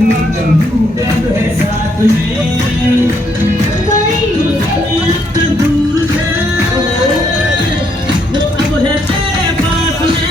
में जम्मू दर्द है साथ में दूर है वो अब है तेरे पास में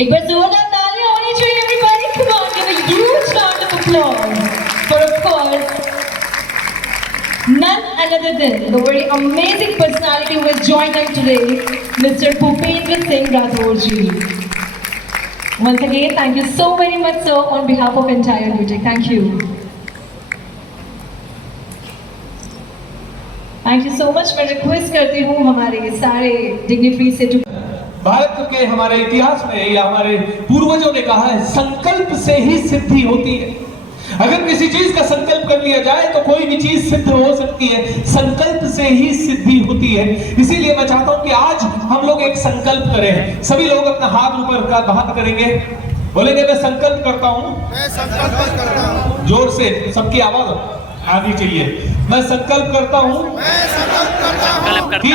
एक बार जोरदार तालियां होनी चाहिए everybody. Come on, give a huge round of applause for, of course, none other than the very amazing personality who has joined us today, Mr. Bhupendra Singh Rathore ji. Once again, thank you so very much, sir, on behalf of entire UTech. Thank you. Thank you so much. मैं request करती हूँ हमारे सारे dignitary से भारत के हमारे इतिहास में या हमारे पूर्वजों ने कहा है, संकल्प से ही सिद्धि होती है। अगर किसी चीज का संकल्प कर लिया जाए तो कोई भी चीज सिद्ध हो सकती है। संकल्प से ही सिद्धि होती है। इसीलिए मैं चाहता हूं कि आज हम लोग एक संकल्प करें। सभी लोग अपना हाथ ऊपर का बात करेंगे, बोलेंगे मैं संकल्प करता हूं, मैं संकल्प करता हूं। जोर से सबकी आवाज आनी चाहिए। मैं संकल्प करता हूं, मैं संकल्प करता हूं कि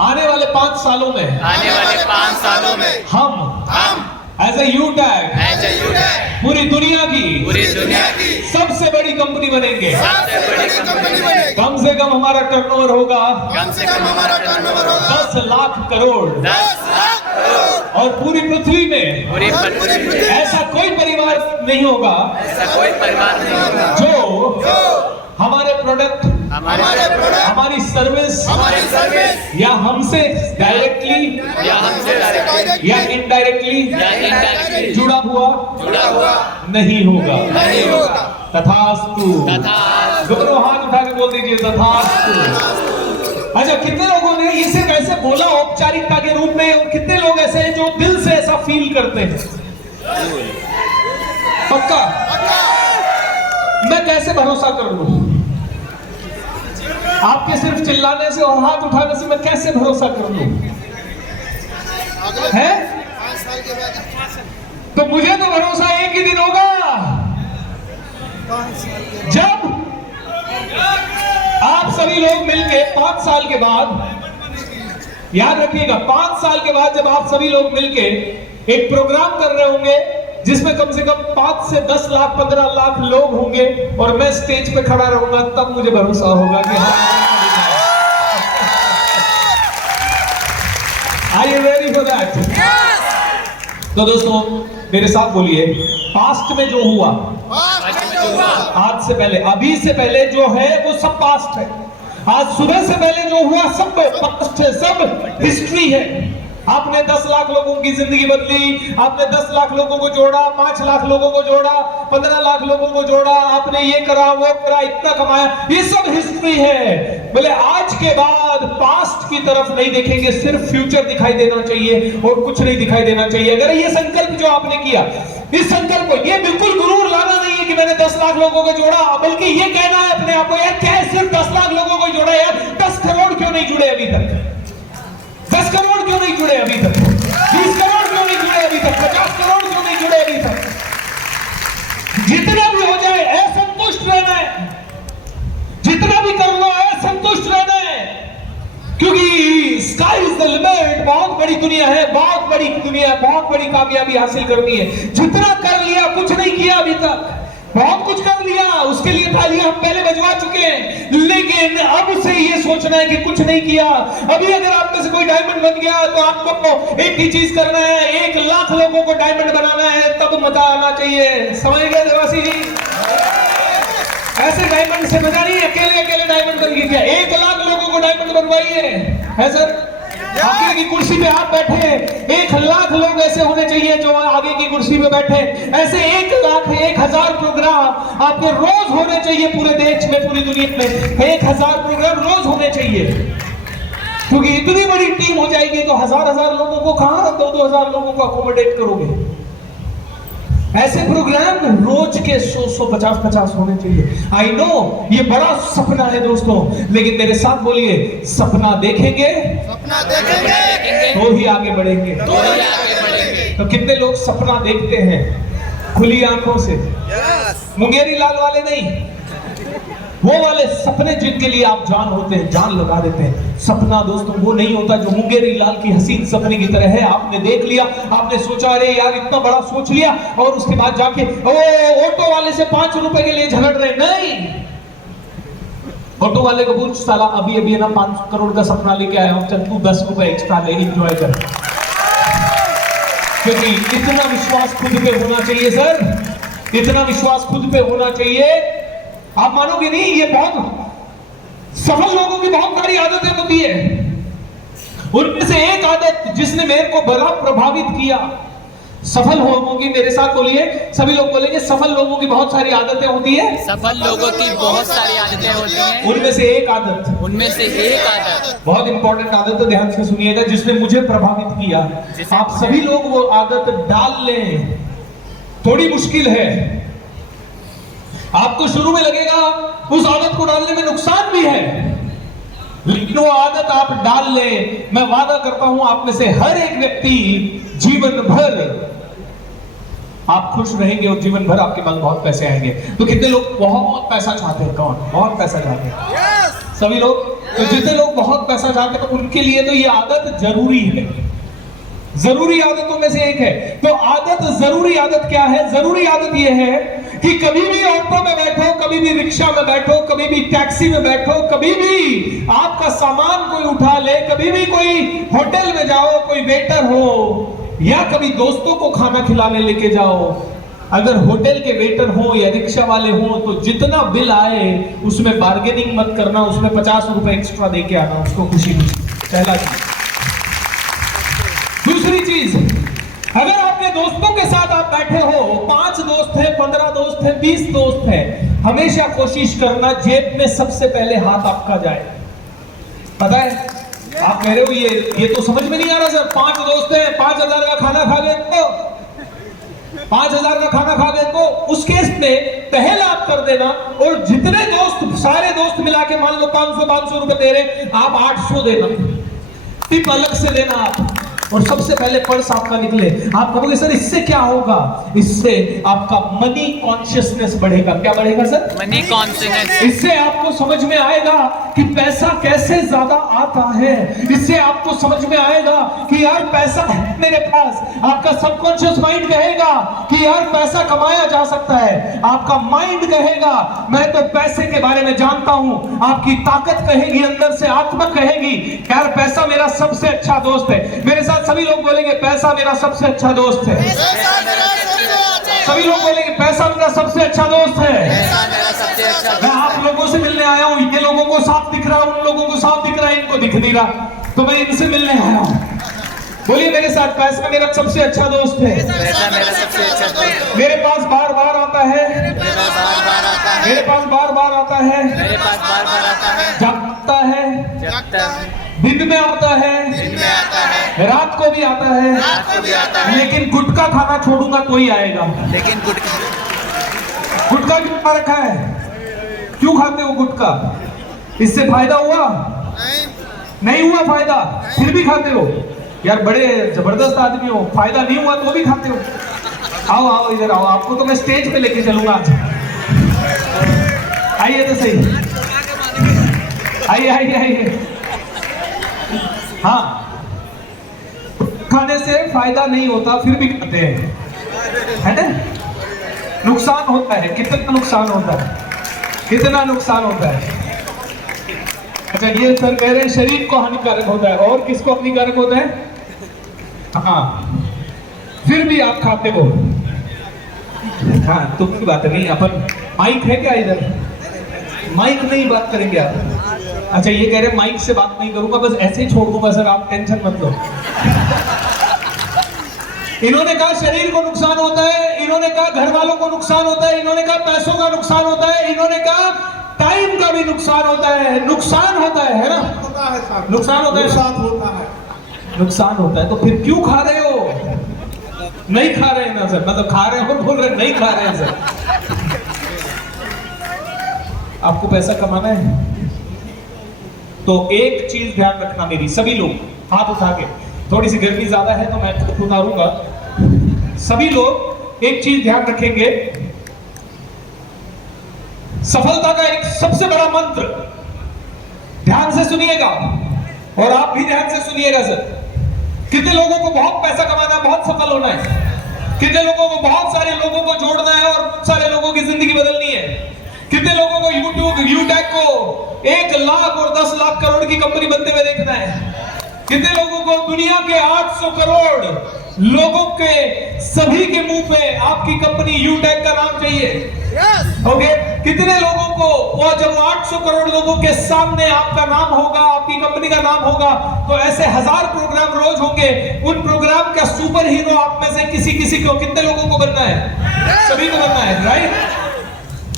आने वाले 5 सालों में हम एज ए यूटैग पूरी दुनिया की सबसे बड़ी कंपनी बनेंगे। कम से कम हमारा टर्नओवर होगा 10 लाख करोड़ और पूरी पृथ्वी में ऐसा कोई परिवार नहीं होगा जो हमारे प्रोडक्ट हमारी सर्विस या हमसे डायरेक्टली या इनडायरेक्टली जुड़ा हुआ नहीं होगा। तथास्तु। दोनों हाथ उठा के बोल दीजिए तथास्तु। अच्छा, कितने लोगों ने इसे कैसे बोला औपचारिकता के रूप में, और कितने लोग ऐसे हैं जो दिल से ऐसा फील करते हैं? पक्का? मैं कैसे भरोसा कर लूं? आपके सिर्फ चिल्लाने से और हाथ उठाने से मैं कैसे भरोसा कर लूं? है? तो मुझे तो भरोसा एक ही दिन होगा जब आप सभी लोग मिलके 5 साल के बाद, याद रखिएगा 5 साल के बाद जब आप सभी लोग मिलके एक प्रोग्राम कर रहे होंगे जिसमें कम से कम 5 से 10 लाख 15 लाख लोग होंगे और मैं स्टेज पे खड़ा रहूंगा, तब मुझे भरोसा होगा कि Are you ready for that? तो दोस्तों मेरे साथ बोलिए, पास्ट में जो हुआ, आज से पहले, अभी से पहले जो है वो सब पास्ट है। आज सुबह से पहले जो हुआ सब पास्ट है, सब हिस्ट्री है। आपने 10 लाख लोगों की जिंदगी बदली, आपने 10 लाख लोगों को जोड़ा, 5 लाख लोगों को जोड़ा, 15 लाख लोगों को जोड़ा, आपने ये करा वो करा, इतना कमाया, ये सब हिस्ट्री है। बोले आज के बाद पास्ट की तरफ नहीं देखेंगे, सिर्फ फ्यूचर दिखाई देना चाहिए और कुछ नहीं दिखाई देना चाहिए। अगर ये संकल्प जो आपने किया, इस संकल्प को, ये बिल्कुल गुरूर लाना नहीं है कि मैंने 10 लाख लोगों को जोड़ा, बल्कि ये कहना है अपने आप को, यार क्या है, सिर्फ 10 लाख लोगों को जोड़ा यार, 10 करोड़ क्यों नहीं जुड़े अभी तक? 10 करोड़ क्यों नहीं जुड़े अभी तक? 20 करोड़ क्यों नहीं जुड़े अभी तक? 50 करोड़ क्यों नहीं जुड़े अभी तक? जितना भी हो जाए असंतुष्ट रहना है, जितना भी कर लो असंतुष्ट रहना है, क्योंकि स्काई इज द लिमिट। बहुत बड़ी दुनिया है, बहुत बड़ी दुनिया, बहुत बड़ी कामयाबी हासिल करनी है। जितना कर लिया, कुछ नहीं किया अभी तक, बहुत कुछ कर लिया, उसके लिए तालियां हम पहले बजवा चुके हैं, लेकिन अब से ये सोचना है कि कुछ नहीं किया। अभी अगर आप में से कोई डायमंड बन गया तो आपको एक ही चीज करना है, 1 लाख लोगों को डायमंड बनाना है, तब मजा आना चाहिए। समझ गए देवासी जी? ऐसे डायमंड से मजा नहीं, अकेले अकेले डायमंड बन गया। 1 लाख लोगों को डायमंड बनवाइए, है सर? आगे की कुर्सी पे आप बैठे, 1 लाख लोग ऐसे होने चाहिए जो आगे की कुर्सी पे बैठे। ऐसे 1 लाख 1000 प्रोग्राम आपके रोज होने चाहिए पूरे देश में, पूरी दुनिया में 1000 प्रोग्राम रोज होने चाहिए। क्योंकि इतनी बड़ी टीम हो जाएगी तो हजार लोगों को कहां 2-2 हजार लोगों को अकोमोडेट करोगे। ऐसे प्रोग्राम रोज के 100-150 होने चाहिए। आई नो ये बड़ा सपना है दोस्तों, लेकिन मेरे साथ बोलिए सपना देखेंगे तो ही आगे बढ़ेंगे। तो कितने लोग सपना देखते हैं खुली आंखों से? मुंगेरी लाल वाले नहीं, वो वाले सपने जिनके लिए आप जान होते हैं, जान लगा देते हैं। सपना दोस्तों वो नहीं होता जो मुंगेरी लाल की हसीन सपने की तरह है। आपने देख लिया, आपने सोचा अरे यार इतना बड़ा सोच लिया, और उसके बाद जाके ओ ऑटो वाले से 5 रुपए के लिए झगड़ रहे। नहीं, ऑटो वाले को पूछ साला अभी ना 5 करोड़ का सपना लेके आया हूं, चल तू 10 रुपए एक्स्ट्रा ले, एंजॉय कर। क्योंकि इतना विश्वास खुद पे होना चाहिए सर, इतना विश्वास खुद पे होना चाहिए। आप मानोगे नहीं, ये बहुत सफल लोगों की बहुत सारी आदतें होती है। उनमें से एक आदत जिसने मेरे को बड़ा प्रभावित किया, सफल लोगों की, मेरे साथ बोलिए, सभी लोग बोलेंगे सफल लोगों की बहुत सारी आदतें होती है। सफल लोगों की बहुत सारी आदतें होती हैं। उनमें से एक आदत बहुत इंपॉर्टेंट आदत है, ध्यान से सुनिएगा, जिसने मुझे प्रभावित किया। आप सभी लोग वो आदत डाल लें, थोड़ी मुश्किल है। आपको शुरू में लगेगा उस आदत को डालने में नुकसान भी है, लेकिन वो आदत आप डाल लें, मैं वादा करता हूं आप में से हर एक व्यक्ति जीवन भर आप खुश रहेंगे और जीवन भर आपके पास बहुत पैसे आएंगे। तो कितने लोग बहुत पैसा चाहते हैं? कौन बहुत पैसा चाहते हैं? सभी लोग। तो जितने लोग बहुत पैसा चाहते हैं तो उनके लिए तो ये आदत जरूरी है, जरूरी आदतों में से एक है। तो आदत, जरूरी आदत क्या है? जरूरी आदत यह है कि कभी भी ऑटो में बैठो, कभी भी रिक्शा में बैठो, कभी भी टैक्सी में बैठो, कभी भी आपका सामान कोई उठा ले, कभी भी कोई होटल में जाओ, कोई वेटर हो, या कभी दोस्तों को खाना खिलाने लेके जाओ, अगर होटल के वेटर हो या रिक्शा वाले हो तो जितना बिल आए उसमें बार्गेनिंग मत करना, उसमें 50 रुपए एक्स्ट्रा दे के आना उसको खुशी खुशी। पहला चीज। दूसरी चीज, अगर आपके दोस्तों के साथ आप बैठे हो, 5 दोस्त हैं, 15 दोस्त हैं, 20 दोस्त हैं, हमेशा कोशिश करना जेब में सबसे पहले हाथ आपका जाए। पता है आप कह रहे हो ये तो समझ में नहीं आ रहा सर, 5 दोस्त हैं, 5000 का खाना खा गए तो 5000 का खाना खा गए तो उस केस में पहला आप कर देना, और जितने दोस्त, सारे दोस्त मिला के मान लो 500 रुपए दे रहे, आप 800 देना, टिप अलग से देना आप, और सबसे पहले पर्स आपका निकले। आप कहोगे सर इससे क्या होगा? इससे आपका मनी कॉन्शियसनेस बढ़ेगा। क्या बढ़ेगा सर? Money consciousness. इससे आपको समझ में आएगा कि पैसा कैसे ज्यादा आता है, इससे आपको समझ में आएगा कि यार पैसा है मेरे पास। आपका सबकॉन्शियस माइंड कहेगा कि यार पैसा कमाया जा सकता है, आपका माइंड कहेगा मैं तो पैसे के बारे में जानता हूं, आपकी ताकत कहेगी, अंदर से आत्मा कहेगी यार पैसा मेरा सबसे अच्छा दोस्त है। मेरे साथ सभी लोग बोलेंगे पैसा मेरा सबसे अच्छा दोस्त है। सभी लोग बोलेंगे पैसा मेरा सबसे अच्छा दोस्त है। मैं आप लोगों से मिलने आया हूं, ये लोगों को साफ दिख रहा, उन लोगों को साफ दिख रहा है, इनको दिख नहीं रहा, तो मैं इनसे मिलने आया हूं। बोलिए मेरे साथ, पैसा मेरा सबसे अच्छा दोस्त है। पैसा मेरा सबसे अच्छा दोस्त है। मेरे पास बार बार आता है, मेरे पास बार बार आता है, मेरे पास बार बार आता है, मेरे पास बार बार आता है, जागता है, जगता है, दिन में आता है, दिन में आता है, रात को भी आता है, रात को भी आता है, लेकिन गुटखा खाना छोड़ूंगा तो ही आएगा। लेकिन गुटखा क्यों खा रखा है? क्यों खाते हो गुटखा? इससे फायदा हुआ? नहीं हुआ फायदा, फिर भी खाते हो? यार बड़े जबरदस्त आदमी हो, फायदा नहीं हुआ तो भी खाते हो। आओ आओ इधर आओ, आपको तो मैं स्टेज पे लेके चलूंगा आज। आइए तो सही, आइए आइए आइए। हाँ, खाने से फायदा नहीं होता फिर भी खाते हैं, है ना? नुकसान होता है, कितना नुकसान होता है, कितना नुकसान होता है। अच्छा ये सर कह रहे हैं शरीर को हानिकारक होता है, और किसको हानिकारक होता है? हाँ, फिर भी आप खाते हो। हाँ तो कोई बात नहीं, अपन माइक है क्या इधर? माइक नहीं बात करेंगे आप? अच्छा ये कह रहे माइक से बात नहीं करूंगा, बस ऐसे ही छोड़ दूंगा सर, आप टेंशन मत लो। इन्होंने कहा शरीर को नुकसान होता है, इन्होंने कहा घर वालों को नुकसान होता है, इन्होंने कहा पैसों का नुकसान होता है, इन्होंने कहा टाइम का भी नुकसान होता है। नुकसान होता है ना? है साहब, नुकसान होता है? नुकसान होता है। नुकसान होता है तो फिर क्यों खा रहे हो? नहीं खा रहे हैं ना सर, मतलब खा रहे हो बोल रहे नहीं खा रहे हैं सर। आपको पैसा कमाना है तो एक चीज ध्यान रखना मेरी, सभी लोग हाथ उठा के, थोड़ी सी गर्मी ज्यादा है तो मैं उतारूंगा। सभी लोग एक चीज ध्यान रखेंगे, सफलता का एक सबसे बड़ा मंत्र, ध्यान से सुनिएगा और आप भी ध्यान से सुनिएगा सर। कितने लोगों को बहुत पैसा कमाना है, बहुत सफल होना है, कितने लोगों को बहुत सारे लोगों को जोड़ना है और सारे लोगों की जिंदगी बदलनी है, कितने लोगों को यूटैक को 1 लाख और 10 लाख करोड़ की कंपनी बनते हुए देखना है, कितने लोगों को दुनिया के 800 करोड़ लोगों के सभी के मुंह पे आपकी कंपनी यूटैक का नाम चाहिए। ओके, कितने लोगों को वो जब 800 करोड़ लोगों के सामने आपका नाम होगा, आपकी कंपनी का नाम होगा, तो ऐसे 1000 प्रोग्राम रोज होंगे, उन प्रोग्राम का सुपर हीरो आप में से किसी को, कितने लोगों को बनना है? सभी को बनना है, राइट?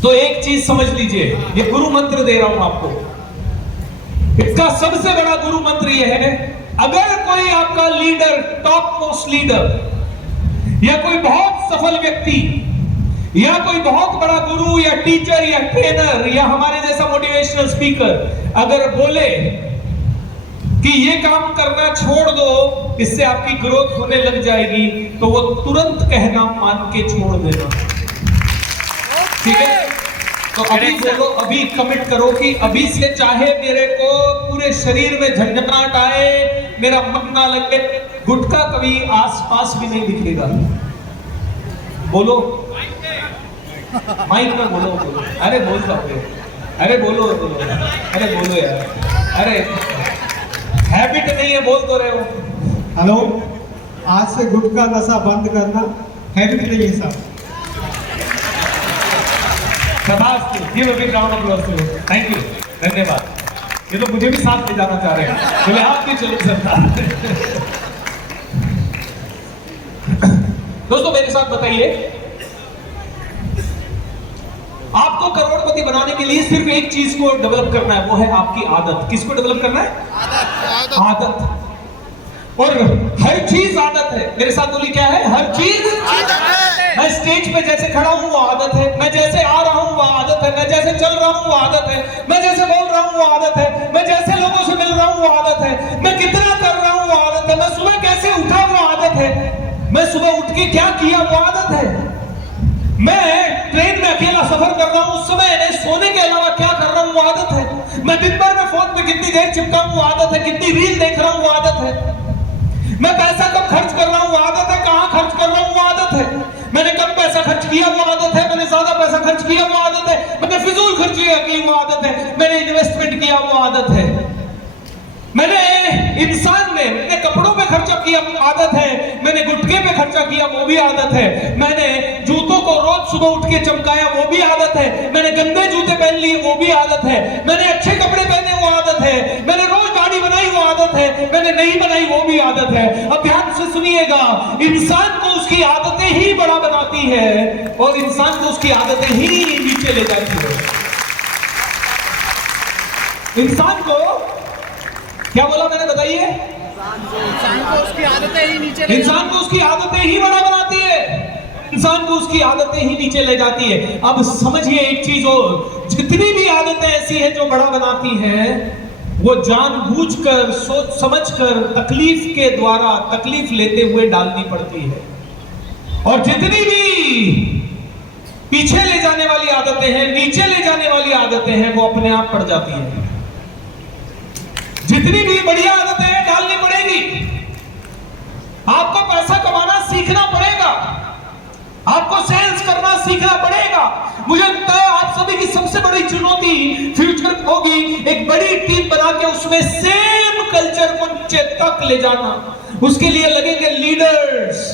तो एक चीज समझ लीजिए, ये गुरु मंत्र दे रहा हूं आपको, इसका सबसे बड़ा गुरु मंत्र यह है, अगर कोई आपका लीडर, टॉप मोस्ट लीडर या कोई बहुत सफल व्यक्ति या कोई बहुत बड़ा गुरु या टीचर या ट्रेनर या हमारे जैसा मोटिवेशनल स्पीकर अगर बोले कि ये काम करना छोड़ दो, इससे आपकी ग्रोथ होने लग जाएगी, तो वो तुरंत कहना मान के छोड़ देना, ठीक है? तो अभी बोलो, अभी कमिट करो कि अभी से चाहे मेरे को पूरे शरीर में झंझनाहट आए, मेरा मन ना लगे, गुटखा कभी आसपास भी नहीं दिखेगा। बोलो, माइक में बोलो, बोलो, अरे बोल सकते, अरे बोलो, बोलो, अरे बोलो यार, अरे हैबिट नहीं है, बोल तो रहे हो। हेलो, आज से गुटखा नशा बंद करना हैबिट नहीं है साहब। Give a big round of applause to you. Thank you, धन्यवाद। ये तो मुझे भी साथ ले जाना चाह रहे हैं, बोले आप भी चलो सरकार। दोस्तों मेरे साथ बताइए, आपको करोड़पति बनाने के लिए सिर्फ एक चीज को डेवलप करना है, वो है आपकी आदत। किसको डेवलप करना है? आदत। और हर चीज आदत है। मेरे साथ बोली क्या है? हर चीज आदत है। मैं स्टेज पे जैसे खड़ा हूं वो आदत है, मैं जैसे आ रहा हूं वो आदत है, मैं जैसे चल रहा हूं वो आदत है, मैं जैसे बोल रहा हूं वो आदत है, मैं जैसे लोगों से मिल रहा हूं वो आदत है, मैं कितना कर रहा हूं वो आदत है, मैं सुबह कैसे उठा वो आदत है, मैं सुबह उठ के क्या किया वो आदत है, मैं ट्रेन में अकेला सफर कर रहा हूं उस समय सोने के अलावा क्या कर रहा हूं वो आदत है, मैं दिन भर में फोन पे कितनी देर चिपका हूं वो आदत है, कितनी रील देख रहा हूं वो आदत है, मैं पैसा कब खर्च कर रहा हूं वो आदत है, कहां खर्च कर रहा हूं वो आदत है, मैंने कम पैसा खर्च किया वो आदत है, मैंने ज्यादा पैसा खर्च किया वो आदत है, मैंने फिजूल खर्ची की वो आदत है, मैंने इन्वेस्टमेंट किया वो आदत है, मैंने इंसान में मैंने कपड़ों पे खर्चा किया वो आदत है, मैंने गुटखे पे खर्चा किया वो भी आदत है, मैंने जूतों को रोज सुबह उठ के चमकाया वो भी आदत है, मैंने गंदे जूते पहन लिए वो भी आदत है, मैंने अच्छे कपड़े पहने वो आदत है, मैंने रोज दाढ़ी बनाई वो आदत है, मैंने नहीं बनाई वो भी आदत है। अब ध्यान से सुनिएगा, इंसान को उसकी आदतें ही बड़ा बनाती है और इंसान को उसकी आदतें ही नीचे ले जाती है। इंसान को क्या बोला मैंने, बताइए? इंसान को उसकी आदतें ही नीचे इंसान को उसकी आदतें ही बड़ा बनाती है, इंसान को उसकी आदतें ही नीचे ले जाती है। अब समझिए एक चीज और, जितनी भी आदतें ऐसी हैं जो बड़ा बनाती हैं, वो जानबूझकर, सोच समझकर, तकलीफ के द्वारा, तकलीफ लेते हुए डालनी पड़ती है। और जितनी भी पीछे ले जाने वाली आदतें हैं, नीचे ले जाने वाली आदतें हैं, वो अपने आप पड़ जाती हैं। जितनी भी बढ़िया आदतें हैं डालनी पड़ेगी। आपको पैसा कमाना सीखना पड़ेगा, आपको सेल्स करना सीखना पड़ेगा। मुझे लगता है आप सभी की सबसे बड़ी चुनौती फ्यूचर होगी एक बड़ी टीम बना के उसमें सेम कल्चर को नीचे तक ले जाना। उसके लिए लगेंगे लीडर्स।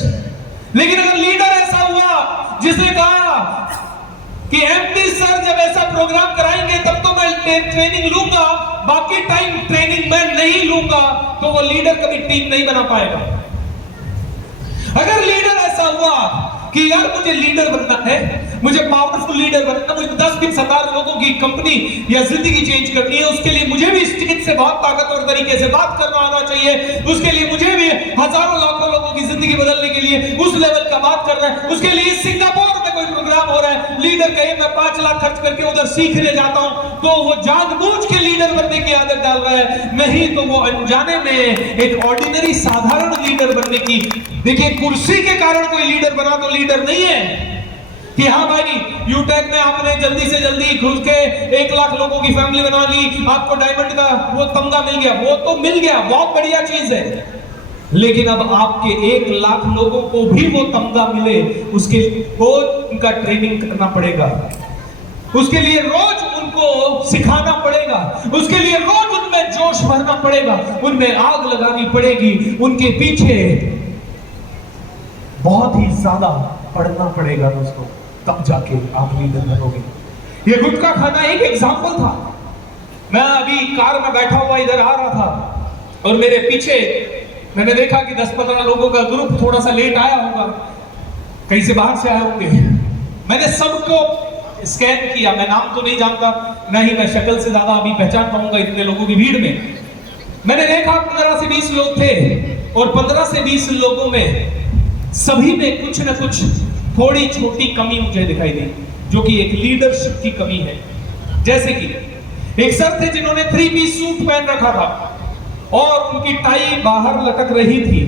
लेकिन अगर लीडर ऐसा हुआ जिसने कहा कि एमडी सर जब ऐसा प्रोग्राम कराएंगे तब तो मैं ट्रेनिंग लूंगा, बाकी टाइम ट्रेनिंग मैं नहीं लूंगा, तो वो लीडर कभी टीम नहीं बना पाएगा। अगर लीडर ऐसा हुआ कि यार मुझे लीडर बनना है, मुझे पावरफुल लीडर बनना, मुझे 10 दिन 17 लोगों की कंपनी या जिंदगी चेंज करनी है, उसके लिए मुझे भी स्टेज से बहुत ताकतवर तरीके से बात करना आना चाहिए, उसके लिए मुझे भी हजारों लाखों लोगों की जिंदगी बदलने के लिए उस लेवल का बात करना है, उसके लिए सिंगापुर में कोई प्रोग्राम हो रहा है, लीडर कहे मैं 5 लाख खर्च करके उधर सीखने जाता हूं, तो वो जानबूझ के लीडर बनने की आदत डाल रहा है, नहीं तो वो अनजाने में एक ऑर्डिनरी साधारण लीडर बनने की। देखिए, कुर्सी के कारण कोई लीडर बना तो लीडर नहीं है कि हाँ भाई यूटेक में आपने जल्दी से जल्दी घुस के 1 लाख लोगों की फैमिली बना ली, आपको डायमंड का वो तमगा मिल गया, वो तो मिल गया, बहुत बढ़िया चीज है, लेकिन अब आपके 1 लाख लोगों को भी वो तमगा मिले, उसके को उनका ट्रेनिंग करना पड़ेगा, उसके लिए रोज उनको सिखाना पड़ेगा, उसके लिए रोज उनमें जोश भरना पड़ेगा, उनमें आग लगानी पड़ेगी, उनके पीछे बहुत ही ज्यादा पढ़ना पड़ेगा दोस्तों, तब जाके आप लीडर बनोगे। ये गुटखा खाना एक एग्जाम्पल था। मैं अभी कार में बैठा हुआ इधर आ रहा था और मेरे पीछे मैंने देखा कि 10-15 लोगों का ग्रुप थोड़ा सा लेट आया होगा, कहीं से बाहर से आए होंगे। मैंने सबको स्कैन किया, मैं नाम तो नहीं जानता, न ही मैं शक्ल से ज्यादा अभी पहचान पाऊंगा इतने लोगों की भीड़ में। मैंने देखा 15 से 20 लोग थे और 15 से 20 लोगों में सभी में कुछ न कुछ थोड़ी छोटी कमी मुझे दिखाई दी, जो कि एक लीडरशिप की कमी है। जैसे कि एक सर थे जिन्होंने 3 पीस सूट पहन रखा था और उनकी टाई बाहर लटक रही थी,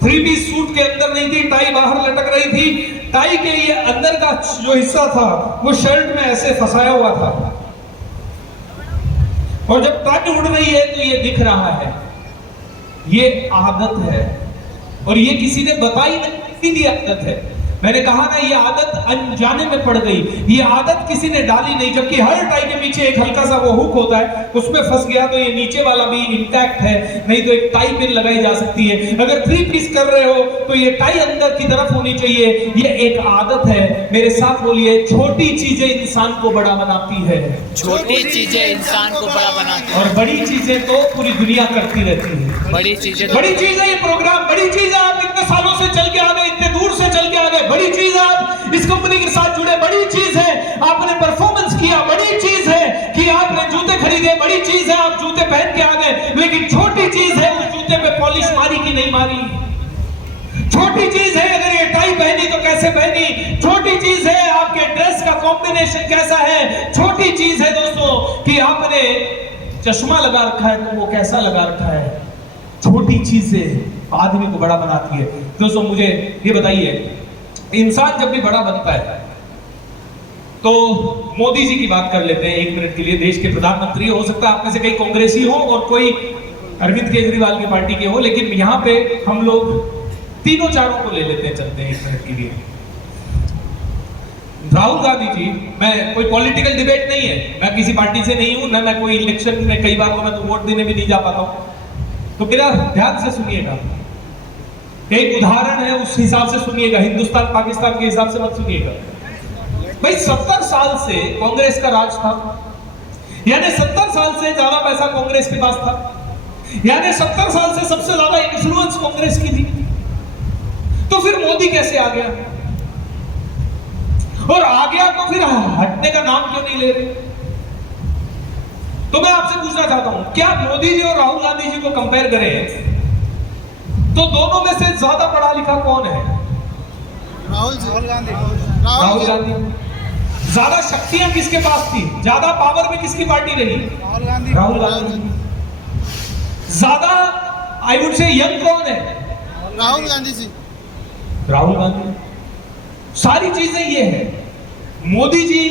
3 पीस सूट के अंदर नहीं थी, टाई बाहर लटक रही थी, टाई के ये अंदर का जो हिस्सा था वो शर्ट में ऐसे फंसाया हुआ था, और जब टाई उड़ रही है तो ये दिख रहा है। ये आदत है और ये किसी ने बताई नहीं, सीधी आदत है। मैंने कहा ना, ये आदत अनजाने में पड़ गई, ये आदत किसी ने डाली नहीं, जबकि हर टाई के पीछे एक हल्का सा वो हुक होता है, उसमें फंस गया तो ये नीचे वाला भी इंटैक्ट है, नहीं तो एक टाई पिन लगाई जा सकती है। अगर 3 पीस कर रहे हो तो ये टाई अंदर की तरफ होनी चाहिए, ये एक आदत है। मेरे साथ बोलिए, छोटी चीजें इंसान को बड़ा बनाती है, छोटी चीजें इंसान को बड़ा बनाती और बड़ी चीजें तो पूरी दुनिया करती रहती है। है, बड़ी चीजें बड़ी चीज है ये प्रोग्राम, बड़ी चीज है आप इतने सालों से चल के आ गए, इतने दूर से चल के आ गए, बड़ी चीज है आप इस कंपनी के साथ जुड़े, बड़ी चीज है आपने परफॉर्मेंस किया, बड़ी चीज है कि आपने जूते खरीदे, बड़ी चीज है आप जूते पहन के आ गए, लेकिन छोटी चीज है उस जूते पे पॉलिश मारी कि नहीं मारी, छोटी चीज है अगर ये टाई पहनी तो कैसे पहनी, छोटी चीज है आपके ड्रेस का कॉम्बिनेशन कैसा है, छोटी चीज है दोस्तों कि आपने चश्मा लगा रखा है तो वो कैसा लगा रखा है। छोटी चीजें आदमी को बड़ा बनाती है। दोस्तों मुझे ये बताइए, इंसान जब भी बड़ा बनता है तो मोदी जी की बात कर लेते हैं 1 मिनट के लिए, देश के प्रधानमंत्री, हो सकता है आप में से कई कांग्रेसी हो और कोई अरविंद केजरीवाल की पार्टी के हो, लेकिन यहाँ पे हम लोग तीनों चारों को ले लेते हैं, चलते हैं 1 मिनट के लिए। राहुल गांधी जी, मैं कोई पॉलिटिकल डिबेट नहीं है, मैं किसी पार्टी से नहीं हूं, ना मैं कोई इलेक्शन में, कई बार तो मैं तो वोट देने भी नहीं जा पाता हूं, तो मेरा ध्यान से सुनिएगा, एक उदाहरण है उस हिसाब से सुनिएगा, हिंदुस्तान पाकिस्तान के हिसाब से मत सुनिएगा। भाई 70 साल से कांग्रेस का राज था, यानी 70 साल से ज्यादा पैसा कांग्रेस के पास था, यानी 70 साल से सबसे ज्यादा इन्फ्लुएंस कांग्रेस की थी, तो फिर मोदी कैसे आ गया? और आ गया तो फिर हटने का नाम क्यों नहीं ले रहे? तो मैं आपसे पूछना चाहता हूं, क्या मोदी जी और राहुल गांधी जी को कंपेयर करें तो दोनों में से ज्यादा पढ़ा लिखा कौन है? राहुल गांधी। राहुल गांधी। ज्यादा शक्तियां किसके पास थी? ज्यादा पावर में किसकी पार्टी रही? राहुल गांधी। ज्यादा आई वुड से यंग कौन है? राहुल गांधी जी। राहुल गांधी। सारी चीजें ये है, मोदी जी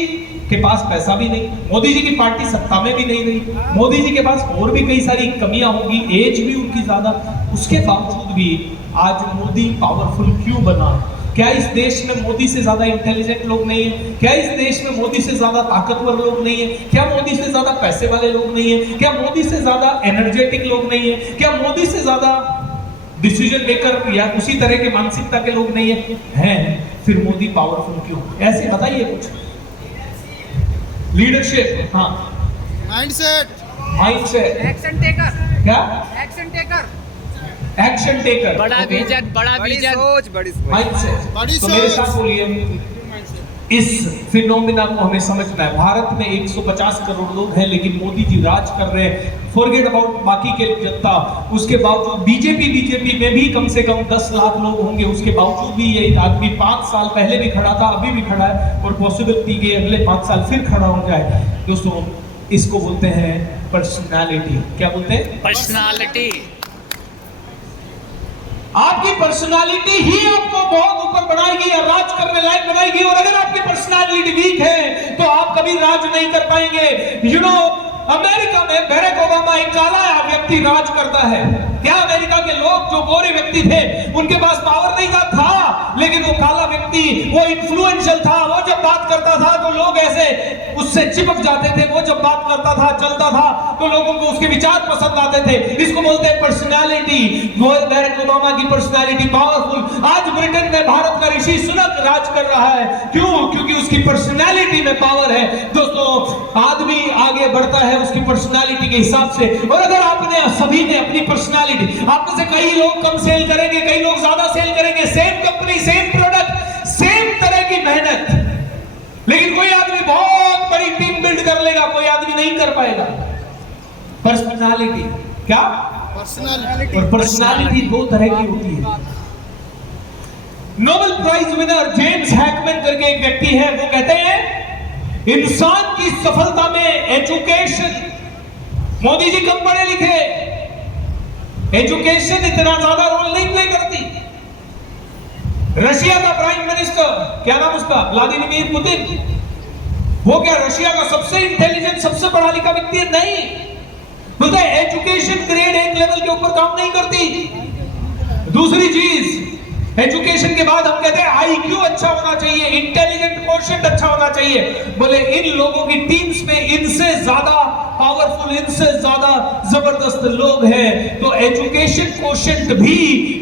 के पास पैसा भी नहीं, मोदी जी की पार्टी सत्ता में भी नहीं रही, मोदी जी के पास और भी कई सारी कमियां होगी, एज भी उनकी ज्यादा, उसके बावजूद भी आज मोदी पावरफुल क्यों बना? क्या इस देश में मोदी से ज्यादा इंटेलिजेंट लोग नहीं है? क्या इस देश में मोदी से ज्यादा ताकतवर लोग नहीं है? क्या मोदी से ज्यादा पैसे वाले लोग नहीं है? क्या मोदी से ज्यादा एनर्जेटिक लोग नहीं है? क्या मोदी से ज्यादा डिसीजन मेकर या उसी तरह के मानसिकता के लोग नहीं है? फिर मोदी पावरफुल क्यों? ऐसे बताइए कुछ। लीडरशिप, हाँ, माइंडसेट, माइंडसेट, एक्शन टेकर, क्या एक्शन टेकर, एक्शन टेकर, बड़ा विजन, बड़ा विजन, माइंडसेट। बड़ी तो मेरे सोच। साथ बोलिए, इस फिनोमिना को हमें समझना है। भारत में 150 करोड़ लोग हैं, लेकिन मोदी जी राज कर रहे हैं। फॉरगेट अबाउट बाकी के जनता, उसके बावजूद बीजेपी में भी कम से कम 10 लाख लोग होंगे, उसके बावजूद भी ये आदमी 5 साल पहले भी खड़ा था, अभी भी खड़ा है, और पॉसिबिलिटी के अगले 5 साल फिर खड़ा हो जाए। दोस्तों, इसको बोलते हैं पर्सनालिटी। क्या बोलते हैं? पर्सनालिटी। आपकी पर्सनालिटी ही आपको बहुत ऊपर बनाएगी और राज करने लायक बनाएगी। और अगर आपकी पर्सनालिटी वीक है तो आप कभी राज नहीं कर पाएंगे। यू नो, अमेरिका में बैरक ओबामा एक काला व्यक्ति राज करता है। क्या अमेरिका के लोग जो गोरे व्यक्ति थे उनके पास पावर नहीं था, लेकिन वो काला व्यक्ति वो इन्फ्लुएंशियल था। वो जब बात करता था तो लोग ऐसे उससे चिपक जाते थे। वो जब बात करता था, चलता था, तो लोगों को उसके विचार पसंद आते थे। इसको बोलते हैं पर्सनालिटी। बैरक ओबामा की पर्सनालिटी पावरफुल। आज ब्रिटेन में भारत का ऋषि सुनक राज कर रहा है। क्यों? क्योंकि उसकी पर्सनालिटी में पावर है। दोस्तों, आदमी आगे बढ़ता है उसकी पर्सनालिटी के हिसाब से। और अगर आपने सभी ने अपनी पर्सनालिटी, आप में से कई लोग कम सेल करेंगे, कई लोग ज्यादा सेल करेंगे, same company, same product, same तरह की मेहनत, लेकिन कोई आदमी बहुत बड़ी टीम बिल्ड कर लेगा, कोई आदमी नहीं कर पाएगा। पर्सनालिटी क्या? पर्सनालिटी। और पर्सनालिटी दो तरह की होती है। Nobel prize winner James Hackman करके एक व्यक्ति है, वो कहते हैं इंसान की सफलता में एजुकेशन, मोदी जी कम पढ़े लिखे, एजुकेशन इतना ज्यादा रोल नहीं प्ले करती। रशिया का प्राइम मिनिस्टर, क्या नाम उसका, व्लादिमीर पुतिन, वो क्या रशिया का सबसे इंटेलिजेंट, सबसे पढ़ा लिखा व्यक्ति है? नहीं। बोलते हैं एजुकेशन ग्रेड 1 लेवल के ऊपर काम नहीं करती। दूसरी चीज, एजुकेशन के बाद हम कहते हैं आईक्यू अच्छा होना चाहिए, इंटेलिजेंट कोशेंट अच्छा होना चाहिए। बोले इन लोगों की टीम्स में इनसे ज्यादा पावरफुल, इनसे ज्यादा जबरदस्त लोग हैं। तो एजुकेशन कोशेंट भी,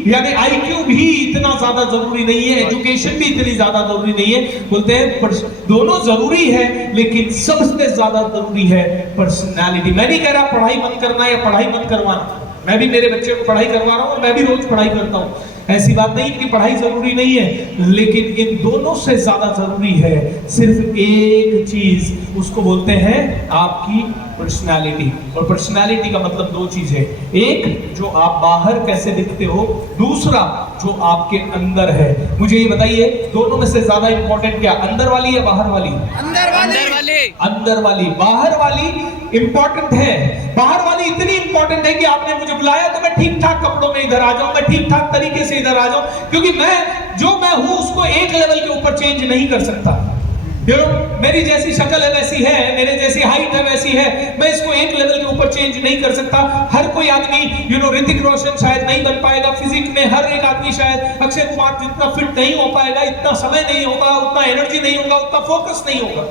यानी आईक्यू भी इतना ज्यादा जरूरी नहीं है, एजुकेशन भी इतनी ज्यादा जरूरी नहीं है। बोलते हैं दोनों जरूरी है, लेकिन सबसे ज्यादा जरूरी है पर्सनालिटी। मैं नहीं कह रहा पढ़ाई मत करना या पढ़ाई मत करवाना, मैं भी मेरे बच्चे को पढ़ाई करवा रहा हूं, मैं भी रोज पढ़ाई करता हूं। ऐसी बात नहीं कि पढ़ाई जरूरी नहीं है, लेकिन इन दोनों से ज्यादा जरूरी है सिर्फ एक चीज, उसको बोलते हैं आपकी पर्सनालिटी। और पर्सनालिटी का मतलब दो चीज है, एक जो आप बाहर कैसे दिखते हो, दूसरा जो आपके अंदर है। मुझे ये बताइए, दोनों में से ज्यादा इंपॉर्टेंट क्या, अंदर वाली या बाहर वाली? अंदर वाली। अंदर वाली। बाहर वाली इंपॉर्टेंट है, बाहर वाली इतनी इंपॉर्टेंट है कि आपने मुझे बुलाया तो मैं ठीक ठाक कपड़ों में इधर आ जाऊं, मैं ठीक ठाक तरीके से इधर आ जाऊं, क्योंकि मैं जो मैं हूं उसको एक लेवल के ऊपर चेंज नहीं कर सकता। मेरी जैसी शक्ल है वैसी है, मेरे जैसी हाइट है वैसी है, मैं इसको एक लेवल के ऊपर चेंज नहीं कर सकता। हर कोई आदमी ऋतिक रोशन शायद नहीं बन पाएगा फिजिक में, हर एक आदमी शायद अक्षय कुमार जितना फिट नहीं हो पाएगा, इतना समय नहीं होगा, उतना एनर्जी नहीं होगा, उतना फोकस नहीं होगा।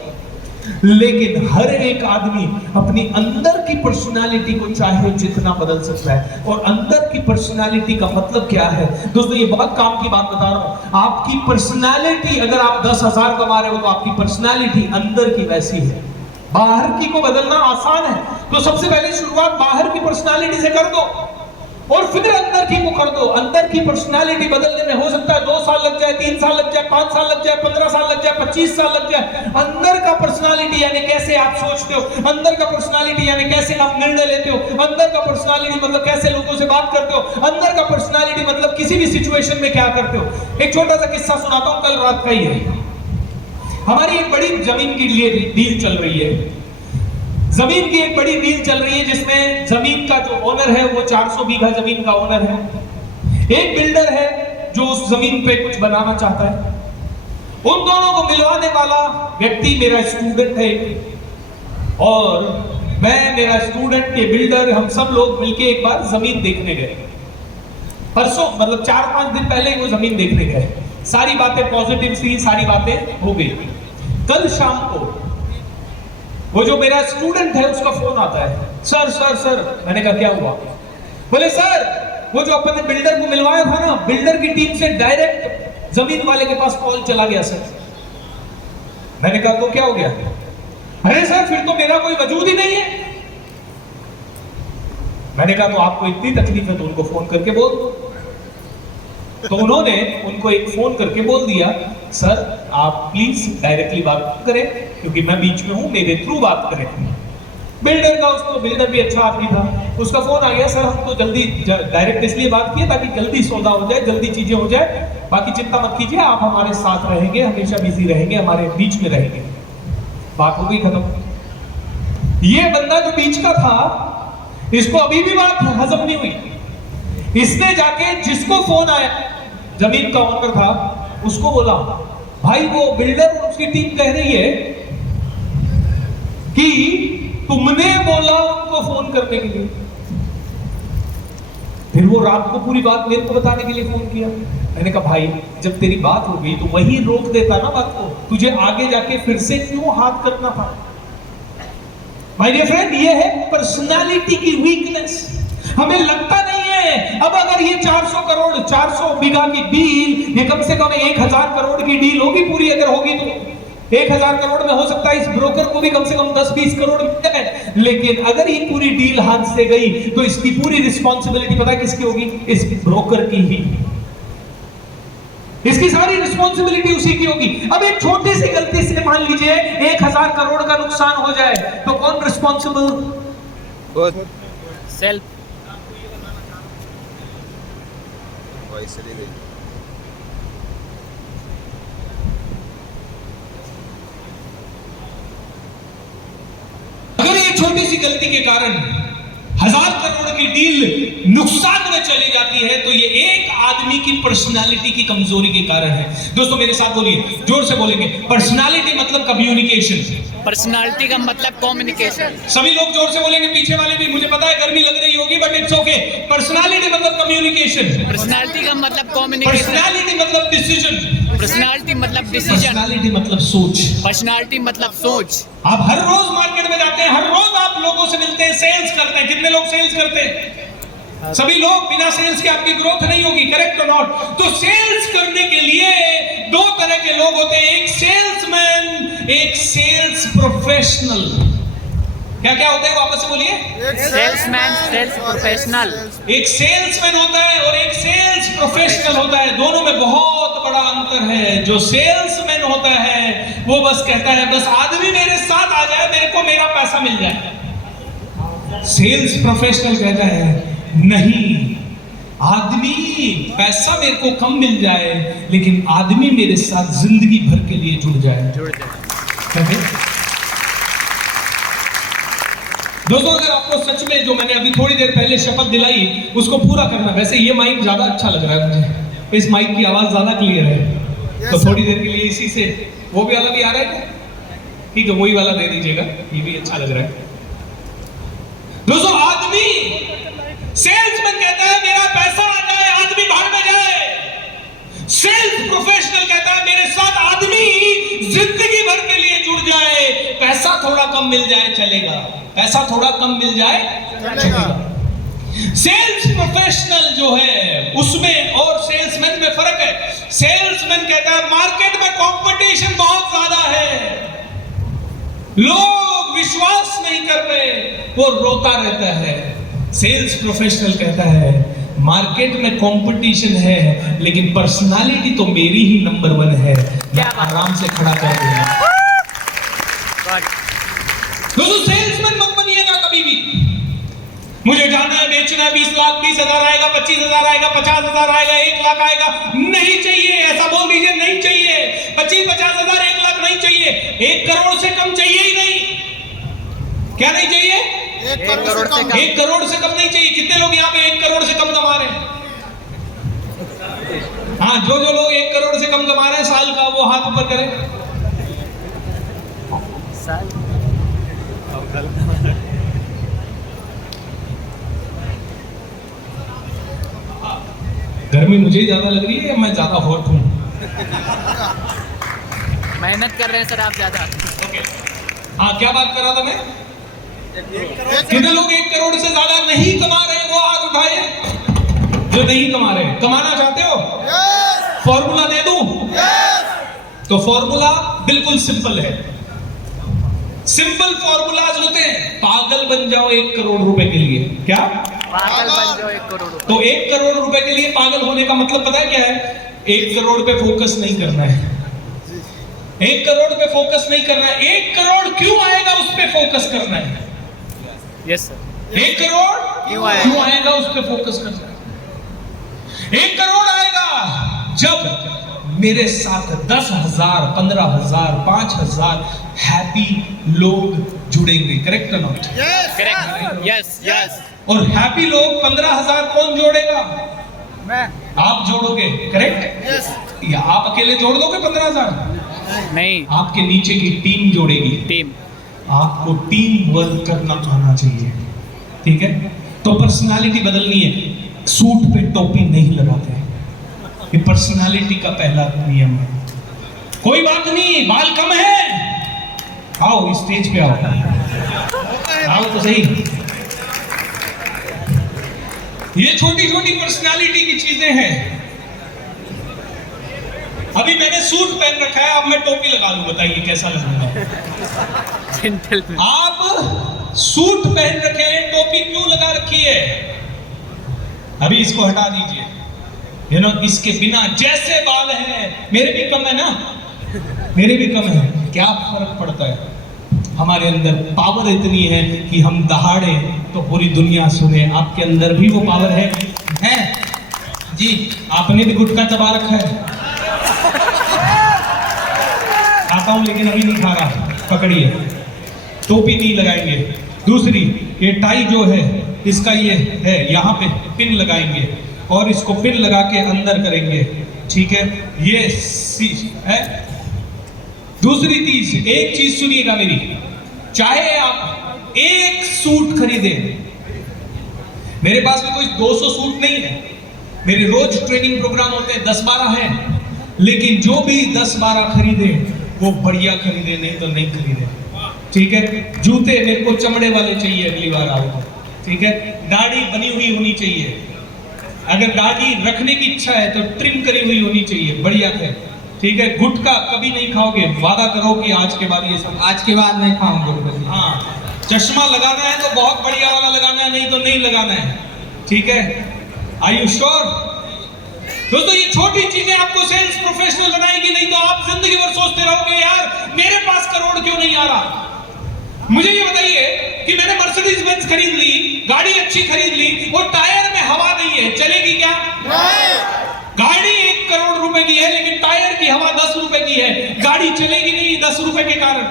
लेकिन हर एक आदमी अपनी अंदर की पर्सनालिटी को चाहे जितना बदल सकता है। और अंदर की पर्सनालिटी का मतलब क्या है दोस्तों, ये बहुत काम की बात बता रहा हूं। आपकी पर्सनालिटी, अगर आप 10,000 कमा रहे हो तो आपकी पर्सनालिटी अंदर की वैसी है। बाहर की को बदलना आसान है, तो सबसे पहले शुरुआत बाहर की पर्सनालिटी से कर दो और फिर अंदर की को कर दो। अंदर की पर्सनालिटी बदलने में हो सकता है 2 साल लग जाए, 3 साल लग जाए, 5 साल लग जाए, 15 साल लग जाए, 25 साल लग जाए। अंदर का पर्सनालिटी यानी कैसे आप सोचते हो, अंदर का पर्सनालिटी यानी कैसे आप निर्णय लेते हो, अंदर का पर्सनालिटी मतलब कैसे लोगों से बात करते हो, अंदर का पर्सनालिटी मतलब किसी भी सिचुएशन में क्या करते हो। एक छोटा सा किस्सा सुनाता हूं, कल रात का ही है। हमारी एक बड़ी जमीन की लिए डील चल रही है, जमीन की एक बड़ी डील चल रही है, जिसमें जमीन का जो ओनर है वो 400 बीघा जमीन का ओनर है। एक बिल्डर है जो उस जमीन पे कुछ बनाना चाहता है। उन दोनों को मिलवाने वाला व्यक्ति मेरा स्टूडेंट है, और मैं, मेरा स्टूडेंट, के बिल्डर, हम सब लोग मिलके एक बार जमीन देखने गए। परसों मतलब 4-5 दिन पहले वो जमीन देखने गए। सारी बातें पॉजिटिव थी, सारी बातें हो गई। कल शाम को वो जो मेरा स्टूडेंट है उसका फोन आता है, सर सर सर। मैंने कहा क्या हुआ? बोले सर वो जो अपन ने बिल्डर को मिलवाया था ना, बिल्डर की टीम से डायरेक्ट जमीन वाले के पास कॉल चला गया सर। मैंने कहा तो क्या हो गया? अरे सर फिर तो मेरा कोई वजूद ही नहीं है। मैंने कहा तो आपको इतनी तकलीफ है तो उनको फोन करके बोल दो। तो उन्होंने उनको एक फोन करके बोल दिया, सर आप प्लीज डायरेक्टली बात करें क्योंकि मैं बीच में हूं, मेरे थ्रू बात करें। बिल्डर का, उसको बिल्डर भी अच्छा आदमी था, उसका फोन आ गया, सर हम तो जल्दी डायरेक्ट इसलिए बात किए ताकि जल्दी सौदा हो जाए, जल्दी चीजें हो जाए, बाकी चिंता मत कीजिए, आप हमारे साथ रहेंगे, हमेशा बिजी रहेंगे, हमारे बीच में रहेंगे। बात हो गई खत्म। ये बंदा जो बीच का था, इसको अभी भी बात हजम नहीं हुई। इसने जाके जिसको फोन आया, जमीन का ओनर था, उसको बोला, भाई वो बिल्डर और उसकी टीम कह रही है कि तुमने बोला उनको फोन करने के लिए। फिर वो रात को पूरी बात मेरे को बताने के लिए फोन किया। मैंने कहा भाई जब तेरी बात हो गई तो वही रोक देता ना बात को, तुझे आगे जाके फिर से क्यों हाथ करना था? माय डियर फ्रेंड, ये है पर्सनालिटी की वीकनेस। हमें लगता नहीं है अब अगर ये 400 करोड़ 400 बीघा की डील, ये कम से कम 1000 करोड़ की डील होगी पूरी, अगर होगी तो 1000 करोड़ में हो सकता है इस ब्रोकर को भी कम से कम 10-20 करोड़ मिलते हैं। लेकिन अगर ये पूरी डील हाथ से गई तो इसकी पूरी रिस्पॉन्सिबिलिटी पता है किसकी होगी? इस ब्रोकर की ही। इसकी सारी रिस्पॉन्सिबिलिटी उसी की होगी। अब एक छोटी सी गलती से मान लीजिए 1000 करोड़ का नुकसान हो जाए तो कौन रिस्पॉन्सिबल? सेल्फ। अगर ये छोटी सी गलती के कारण 1000 करोड़ की डील नुकसान में चली जाती है तो ये एक आदमी की पर्सनालिटी की कमजोरी के कारण है। दोस्तों मेरे साथ बोलिए, जोर से बोलेंगे, पर्सनालिटी मतलब कम्युनिकेशन। पर्सनालिटी का मतलब कम्युनिकेशन। सभी लोग जोर से बोलेंगे, पीछे वाले भी। मुझे पता है गर्मी लग रही होगी बट इट्स ओके। पर्सनालिटी मतलब कम्युनिकेशन। पर्सनालिटी का मतलब कम्युनिकेशन। पर्सनालिटी मतलब डिसीजन। पर्सनालिटी मतलब डिसीजन। पर्सनालिटी मतलब सोच। पर्सनालिटी मतलब सोच। आप हर रोज मार्केट में जाते हैं, हर रोज आप लोगों से मिलते हैं, सेल्स करते हैं। कितने लोग सेल्स करते हैं? सभी लोग। बिना सेल्स के आपकी ग्रोथ नहीं होगी, करेक्ट और नॉट? तो सेल्स करने के लिए दो तरह के लोग होते हैं, एक सेल्समैन, एक सेल्स प्रोफेशनल। क्या क्या होते हैं वापस से बोलिए? Salesman, sales professional. एक सेल्समैन होता है और एक सेल्स प्रोफेशनल होता है। दोनों में बहुत बड़ा अंतर है। जो सेल्समैन होता है वो बस कहता है बस आदमी मेरे साथ आ जाए, मेरे को मेरा पैसा मिल जाए। सेल्स प्रोफेशनल कहता है नहीं, आदमी पैसा मेरे को कम मिल जाए लेकिन आदमी मेरे साथ जिंदगी भर के लिए जुड़ जाए। दोस्तों अगर आपको सच में जो मैंने अभी थोड़ी देर पहले शपथ दिलाई उसको पूरा करना। वैसे ये माइक ज्यादा अच्छा लग रहा है मुझे, इस माइक की आवाज ज्यादा क्लियर है। तो थोड़ी देर के लिए इसी से, वो भी वाला भी आ रहा है क्या? ठीक है, वही वाला दे दीजिएगा, ये भी अच्छा लग रहा है। दोस्तों आदमी, सेल्समैन कहता है मेरा पैसा आ जाए, आदमी भाग में जाए। सेल्स प्रोफेशनल कहता है मेरे साथ आदमी जिंदगी भर के लिए जुड़ जाए, पैसा थोड़ा कम मिल जाए चलेगा, पैसा थोड़ा कम मिल जाए चलेगा। सेल्स प्रोफेशनल जो है उसमें और सेल्समैन में फर्क है। सेल्समैन कहता है मार्केट में कंपटीशन बहुत ज्यादा है, लोग विश्वास नहीं कर रहे, वो रोता रहता है। सेल्स प्रोफेशनल कहता है मार्केट में कंपटीशन है लेकिन पर्सनालिटी तो मेरी ही नंबर 1 है, मैं आराम से खड़ा कर दूंगा। दोस्तों सेल्समैन मत बनिएगा कभी भी। मुझे जाना है, बेचना है, 20 लाख, 20,000 आएगा, 25,000 आएगा, 50,000 आएगा, 1 लाख आएगा, नहीं चाहिए। ऐसा बोल दीजिए नहीं चाहिए। 25-50,000, 1 लाख नहीं चाहिए, 1 करोड़ से कम चाहिए ही नहीं। क्या नहीं चाहिए? 1 करोड़ से कम। 1 करोड़ से कम नहीं चाहिए। कितने लोग यहाँ पे 1 करोड़ से कम कमा रहे हैं? हाँ, जो जो लोग 1 करोड़ से कम कमा रहे हैं साल का, वो हाथ ऊपर करें। गर्मी मुझे ही ज्यादा लग रही है या मैं ज्यादा हॉट हूं? मेहनत कर रहे हैं सर आप ज्यादा। ओके, हाँ क्या बात कर रहा था मैं? कितने लोग 1 करोड़ से ज्यादा नहीं कमा रहे हैं वो हाथ उठाए। जो नहीं कमा रहे, कमाना चाहते हो? फॉर्मूला दे दूं? तो फॉर्मूला बिल्कुल सिंपल है। सिंपल फॉर्मूलाज होते हैं। पागल बन जाओ 1 करोड़ रुपए के लिए। क्या? पागल बन जाओ 1 करोड़ रुपए। तो 1 करोड़ रुपए के लिए पागल होने का मतलब पता है क्या है? 1 करोड़ पे फोकस नहीं करना है, 1 करोड़ पे फोकस नहीं करना है। 1 करोड़ क्यों आएगा उस पे फोकस करना है। Yes sir. 1 करोड़ क्यों आएगा उस पे फोकस करना है। 1 करोड़ आएगा जब मेरे साथ 10,000, 15,000, 5,000 हैप्पी लोग जुड़ेंगे। करेक्ट ना? करेक्ट। Yes yes. और हैप्पी लोग 15,000 कौन जोड़ेगा? मैं। आप जोड़ोगे। करेक्ट? या आप अकेले जोड़ दोगे 15,000? नहीं, आपके नीचे की टीम जोड़ेगी। टीम। आपको टीम वर्क करना आना चाहिए, ठीक है? तो पर्सनालिटी बदलनी है। सूट पे टोपी नहीं लगाते, ये पर्सनालिटी का पहला नियम है। कोई बात नहीं, बाल कम है, आओ स्टेज पे आओ तो सही। ये छोटी छोटी पर्सनालिटी की चीजें हैं। अभी मैंने सूट पहन रखा है, अब मैं टोपी लगा लूं, बताइए कैसा लगेगा? जेंटलमैन। आप सूट पहन रखे हैं, टोपी क्यों लगा रखी है? अभी इसको हटा दीजिए। यू नो, इसके बिना जैसे बाल हैं, मेरे भी कम है ना, मेरे भी कम है, क्या फर्क पड़ता है? हमारे अंदर पावर इतनी है कि हम दहाड़े तो पूरी दुनिया सुने। आपके अंदर भी वो पावर है जी। आपने भी गुटखा चबा रखा है। खाता हूं लेकिन अभी नहीं खा रहा। पकड़िए, टोपी नहीं लगाएंगे। दूसरी, ये टाई जो है इसका ये है, यहाँ पे पिन लगाएंगे और इसको पिन लगा के अंदर करेंगे, ठीक है? ये है। दूसरी चीज, एक चीज सुनिएगा मेरी, चाहे आप एक सूट खरीदे, मेरे पास भी कोई 200 सूट नहीं है, मेरे रोज ट्रेनिंग प्रोग्राम होते हैं 10-12 हैं, लेकिन जो भी 10-12 खरीदे वो बढ़िया खरीदे, नहीं तो नहीं खरीदे, ठीक है? जूते मेरे को चमड़े वाले चाहिए अगली बार आओ, ठीक है? दाढ़ी बनी हुई होनी चाहिए, अगर दाढ़ी रखने की इच्छा है तो ट्रिम करी हुई होनी चाहिए, बढ़िया है, ठीक है? गुटखा कभी नहीं खाओगे, वादा करो कि आज के बाद ये सब, आज के बाद नहीं खाऊंगा। हाँ, चश्मा लगाना है तो बहुत बढ़िया वाला लगाना है, नहीं तो नहीं लगाना है, ठीक है? Are you sure? दोस्तों, ये छोटी चीजें आपको सेल्स प्रोफेशनल बनाएगी, नहीं तो आप जिंदगी भर सोचते रहोगे यार मेरे पास करोड़ क्यों नहीं आ रहा। मुझे ये बताइए कि मैंने मर्सिडीज बेंज खरीद ली, गाड़ी अच्छी खरीद ली, वो टायर में हवा नहीं है, चलेगी क्या? गाड़ी 1 करोड़ रुपए की है लेकिन टायर की हवा 10 रुपए की है, गाड़ी चलेगी नहीं 10 रुपए के कारण।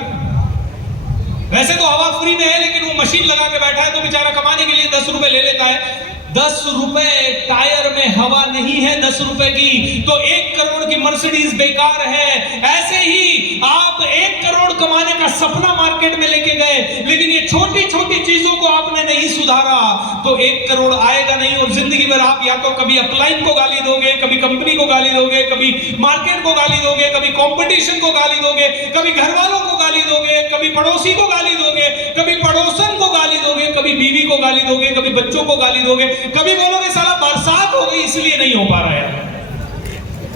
वैसे तो हवा फ्री में है लेकिन वो मशीन लगा के बैठा है तो बेचारा कमाने के लिए 10 रुपए ले लेता है। 10 रुपए टायर में हवा नहीं है 10 रुपए की, तो 1 करोड़ की मर्सिडीज बेकार है। ऐसे ही आप 1 करोड़ कमाने का सपना मार्केट में लेके गए लेकिन ये छोटी छोटी चीजों को आपने नहीं सुधारा तो 1 करोड़ आएगा नहीं, और जिंदगी भर आप या तो कभी अपलाइन को गाली दोगे, कभी कंपनी को गाली दोगे, कभी मार्केट को गाली दोगे, कभी कंपटीशन को गाली दोगे, कभी घर वालों को गाली दोगे, कभी पड़ोसी को गाली दोगे, कभी पड़ोसन को गाली दोगे, कभी बीवी को गाली दोगे, कभी बच्चों को गाली दोगे, कभी बोलोगे साला बरसात हो गई इसलिए नहीं हो पा रहा है,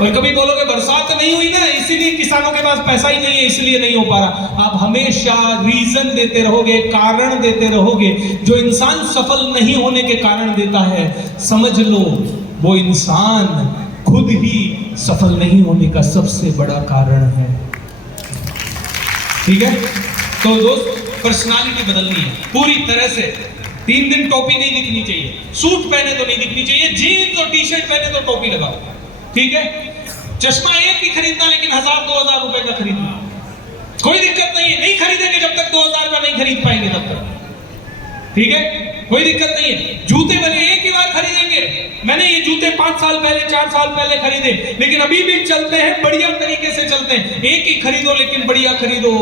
और कभी बोलोगे बरसात नहीं हुई ना इसीलिए किसानों के पास पैसा ही नहीं है इसलिए नहीं हो पा रहा। आप हमेशा रीजन देते रहोगे, कारण देते रहोगे। जो इंसान सफल नहीं होने के कारण देता है, समझ लो वो इंसान खुद ही सफल नहीं होने का सबसे बड़ा कारण है, ठीक है? तो दोस्त, पर्सनालिटी बदलनी है पूरी तरह से। 3 दिन टोपी नहीं दिखनी चाहिए, सूट पहने तो नहीं दिखनी चाहिए, जीन्स और टी शर्ट पहने तो टोपी लगाओ, ठीक है? चश्मा एक ही खरीदना लेकिन 1000-2000 रुपए का खरीदना, कोई दिक्कत नहीं है, नहीं खरीदेंगे जब तक 2000 का नहीं खरीद पाएंगे तब तक, ठीक है? कोई दिक्कत नहीं है। जूते भले एक ही बार खरीदेंगे, मैंने ये जूते 5 साल पहले 4 साल पहले खरीदे लेकिन अभी भी चलते हैं, बढ़िया तरीके से चलते हैं। एक ही खरीदो लेकिन बढ़िया खरीदो,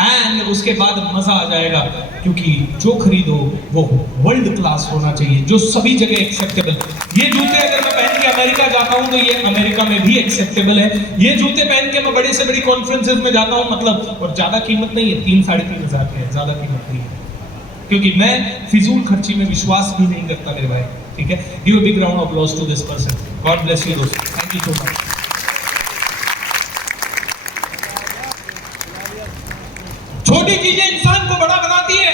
एंड उसके बाद मजा आ जाएगा, क्योंकि जो खरीदो वो वर्ल्ड क्लास होना चाहिए, जो सभी जगह एक्सेप्टेबल। ये जूते अगर मैं पहन के अमेरिका जाता हूं तो ये अमेरिका में भी एक्सेप्टेबल है। ये जूते पहन के मैं बड़े से बड़ी कॉन्फ्रेंसेस में जाता हूं, मतलब, और ज्यादा कीमत नहीं है, 3-3.5 हजार के है, ज्यादा कीमत नहीं है, क्योंकि मैं फिजूल खर्ची में विश्वास भी नहीं करता मेरे भाई, ठीक है? Give a big round of applause to this person. God bless you दोस्त, थैंक यू सो मच। छोटी चीजें इंसान को बड़ा बनाती है।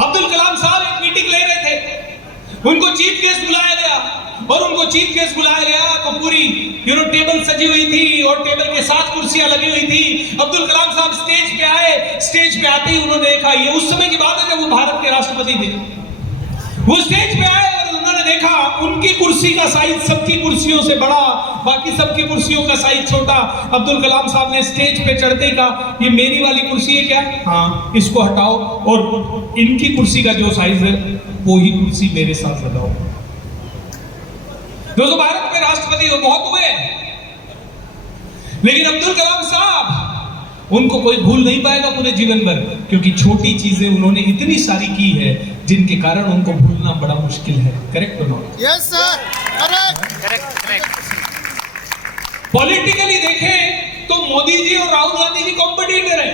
अब्दुल कलाम साहब एक मीटिंग ले रहे थे, उनको चीफ गेस्ट बुलाया गया, और उनको चीफ गेस्ट बुलाया गया तो पूरी टेबल सजी हुई थी और टेबल के साथ कुर्सियां लगी हुई थी। अब्दुल कलाम साहब स्टेज पे आए। स्टेज पे आते ही उन्होंने देखा, ये उस समय की बात है जब वो भारत के राष्ट्रपति थे। वो स्टेज पे आए और उन्होंने देखा उनकी कुर्सी का साइज सबकी कुर्सियों से बड़ा, बाकी सबकी कुर्सियों का साइज छोटा। अब्दुल कलाम साहब ने स्टेज पे चढ़ते ही कहा, ये मेरी वाली कुर्सी है क्या? हाँ, इसको हटाओ और इनकी कुर्सी का जो साइज है वो ही कुर्सी मेरे साथ लगाओ। दोस्तों, भारत के राष्ट्रपति बहुत हुए, लेकिन अब्दुल कलाम साहब, उनको कोई भूल नहीं पाएगा पूरे जीवन भर, क्योंकि छोटी चीजें उन्होंने इतनी सारी की है जिनके कारण उनको भूलना बड़ा मुश्किल है। करेक्ट और not? Yes sir, correct. Correct. Politically देखें तो मोदी जी और राहुल गांधी जी कॉम्पिटिटर है,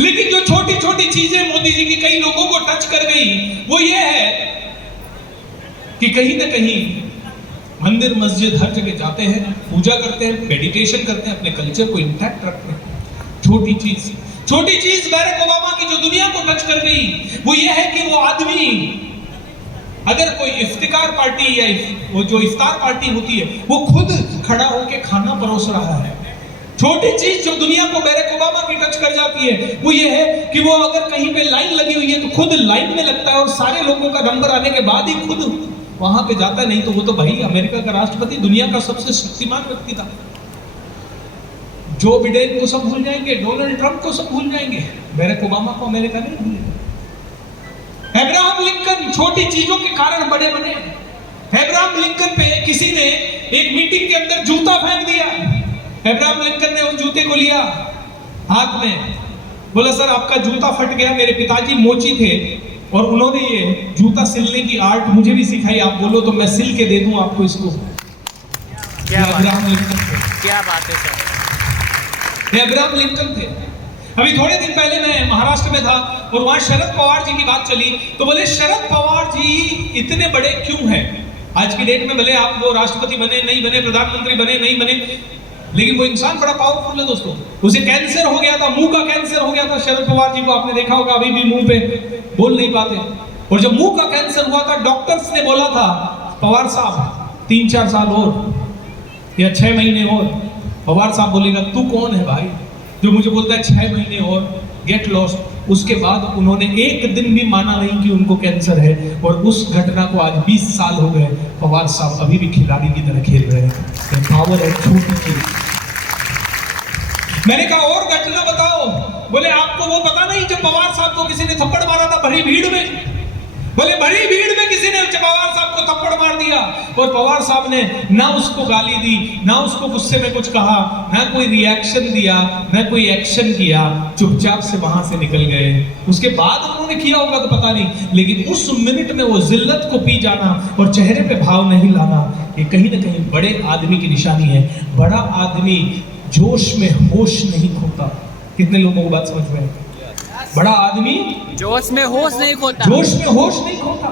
लेकिन जो छोटी छोटी चीजें मोदी जी की कई लोगों को टच कर गई, वो ये है कि कहीं ना कहीं मंदिर मस्जिद हर जगह जाते हैं, पूजा करते हैं, मेडिटेशन करते हैं, अपने कल्चर को इंटैक्ट रखते हैं। छोटी चीज बैरक ओबामा की जो दुनिया को टच कर गई, वो ये है कि वो आदमी अगर कोई इफ्तिकार पार्टी या वो जो इफ्तार पार्टी होती है, वो खुद खड़ा होकर खाना परोस रहा है। छोटी चीज जो दुनिया को बैरक ओबामा की टच कर जाती है, वो ये है कि वो अगर कहीं पे लाइन लगी हुई है तो खुद लाइन में लगता है और सारे लोगों का नंबर आने के बाद ही खुद वहां पे जाता है। नहीं तो वो तो भाई अमेरिका का राष्ट्रपति, दुनिया का सबसे शक्तिमान व्यक्ति था। जो बिडेन को सब भूल जाएंगे, डोनाल्ड ट्रंप को सब भूल जाएंगे, बैरक ओबामा को अमेरिका नहीं भूलेगा। अब्राहम लिंकन छोटी चीजों के कारण बड़े बने। अब्राहम लिंकन पे किसी ने एक मीटिंग के अंदर जूता फेंक दिया। अब्राहम लिंकन ने उस जूते को लिया हाथ में, बोला सर आपका जूता फट गया, मेरे पिताजी मोची थे और उन्होंने ये जूता सिलने की आर्ट मुझे भी सिखाई, आप बोलो तो मैं सिल के दे दूं आपको इसको। क्या अब्राहम लिंकन थे। क्या बात है सर। ये अब्राहम लिंकन थे। अभी थोड़े दिन पहले मैं महाराष्ट्र में था और वहां शरद पवार जी की बात चली, तो बोले शरद पवार जी इतने बड़े क्यों हैं? आज की डेट में भले आप वो राष्ट्रपति बने नहीं बने, प्रधानमंत्री बने नहीं बने, लेकिन वो इंसान बड़ा पावरफुल है दोस्तों। उसे कैंसर हो गया था, मुंह का कैंसर हो गया था शरद पवार जी को, आपने देखा होगा अभी भी मुंह पे बोल नहीं पाते। और जब मुंह का कैंसर हुआ था, डॉक्टर्स ने बोला था पवार साहब 3-4 साल और या 6 महीने और। पवार साहब बोलेगा तू कौन है भाई जो मुझे बोलता है 6 महीने और, गेट लॉस्ट। उसके बाद उन्होंने एक दिन भी माना नहीं कि उनको कैंसर है, और उस घटना को आज 20 साल हो गए। पवार साहब अभी भी खिलाड़ी की तरह खेल रहे हैं। पावर है छोटी चीज। मैंने कहा और घटना बताओ, बोले आपको वो पता नहीं जब पवार साहब को किसी ने थप्पड़ मारा था भरी भीड़ में? बोले भरी भीड़ में किसी ने पवार साहब को थप्पड़ मार दिया और पवार साहब ने ना उसको गाली दी, ना उसको गुस्से में कुछ कहा, ना कोई रिएक्शन दिया, ना कोई एक्शन किया, चुपचाप से वहां से निकल गए। उसके बाद उन्होंने किया होगा तो पता नहीं, लेकिन उस मिनट में वो जिल्लत को पी जाना और चेहरे पे भाव नहीं लाना, ये कहीं ना कहीं बड़े आदमी की निशानी है। बड़ा आदमी जोश में होश नहीं खोता। कितने लोगों को बात समझ में है? बड़ा आदमी जोश में होश नहीं खोता। जोश में होश नहीं खोता।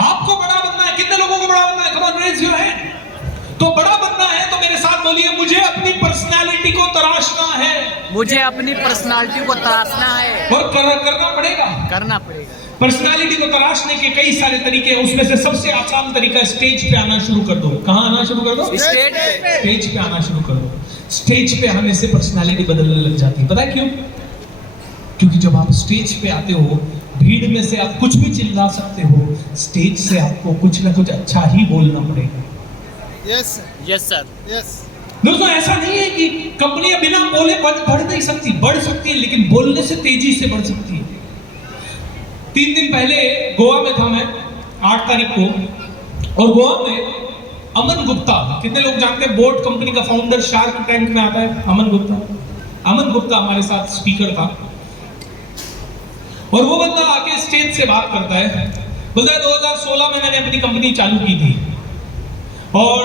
आपको बड़ा बनना है, कितने लोगों को बड़ा बनना है? Come on raise your hand. तो बड़ा बनना है तो मेरे साथ बोलिए, मुझे अपनी पर्सनालिटी को तराशना है। मुझे अपनी पर्सनालिटी को तराशना है और करना पड़ेगा। करना पड़ेगा। पर्सनालिटी को तराशने के कई सारे तरीके हैं, उसमें से सबसे आसान तरीका स्टेज पे आना शुरू कर दो। कहाँ आना शुरू कर दो? स्टेज पे आना शुरू कर दो। स्टेज पे आने से पर्सनालिटी बदलने लग जाती है। पता है क्यों? क्योंकि जब आप स्टेज पे आते हो, भीड़ में से आप कुछ भी चिल्ला सकते हो, स्टेज से आपको कुछ ना कुछ अच्छा ही बोलना पड़ेगा। Yes yes sir. यस दोस्तों, ऐसा नहीं है कि कंपनियां बिना बोले बढ़ नहीं सकती, बढ़ सकती है, लेकिन बोलने से तेजी से बढ़ सकती है। 3 दिन पहले गोवा में था मैं, 8 तारीख को, और गोवा में अमन गुप्ता, कितने लोग जानते हैं बोट कंपनी का फाउंडर, शार्क टैंक में आता है अमन गुप्ता। अमन गुप्ता हमारे साथ स्पीकर था और वो बंदा आके स्टेज से बात करता है, बोलता है 2016 में मैंने अपनी कंपनी चालू की थी और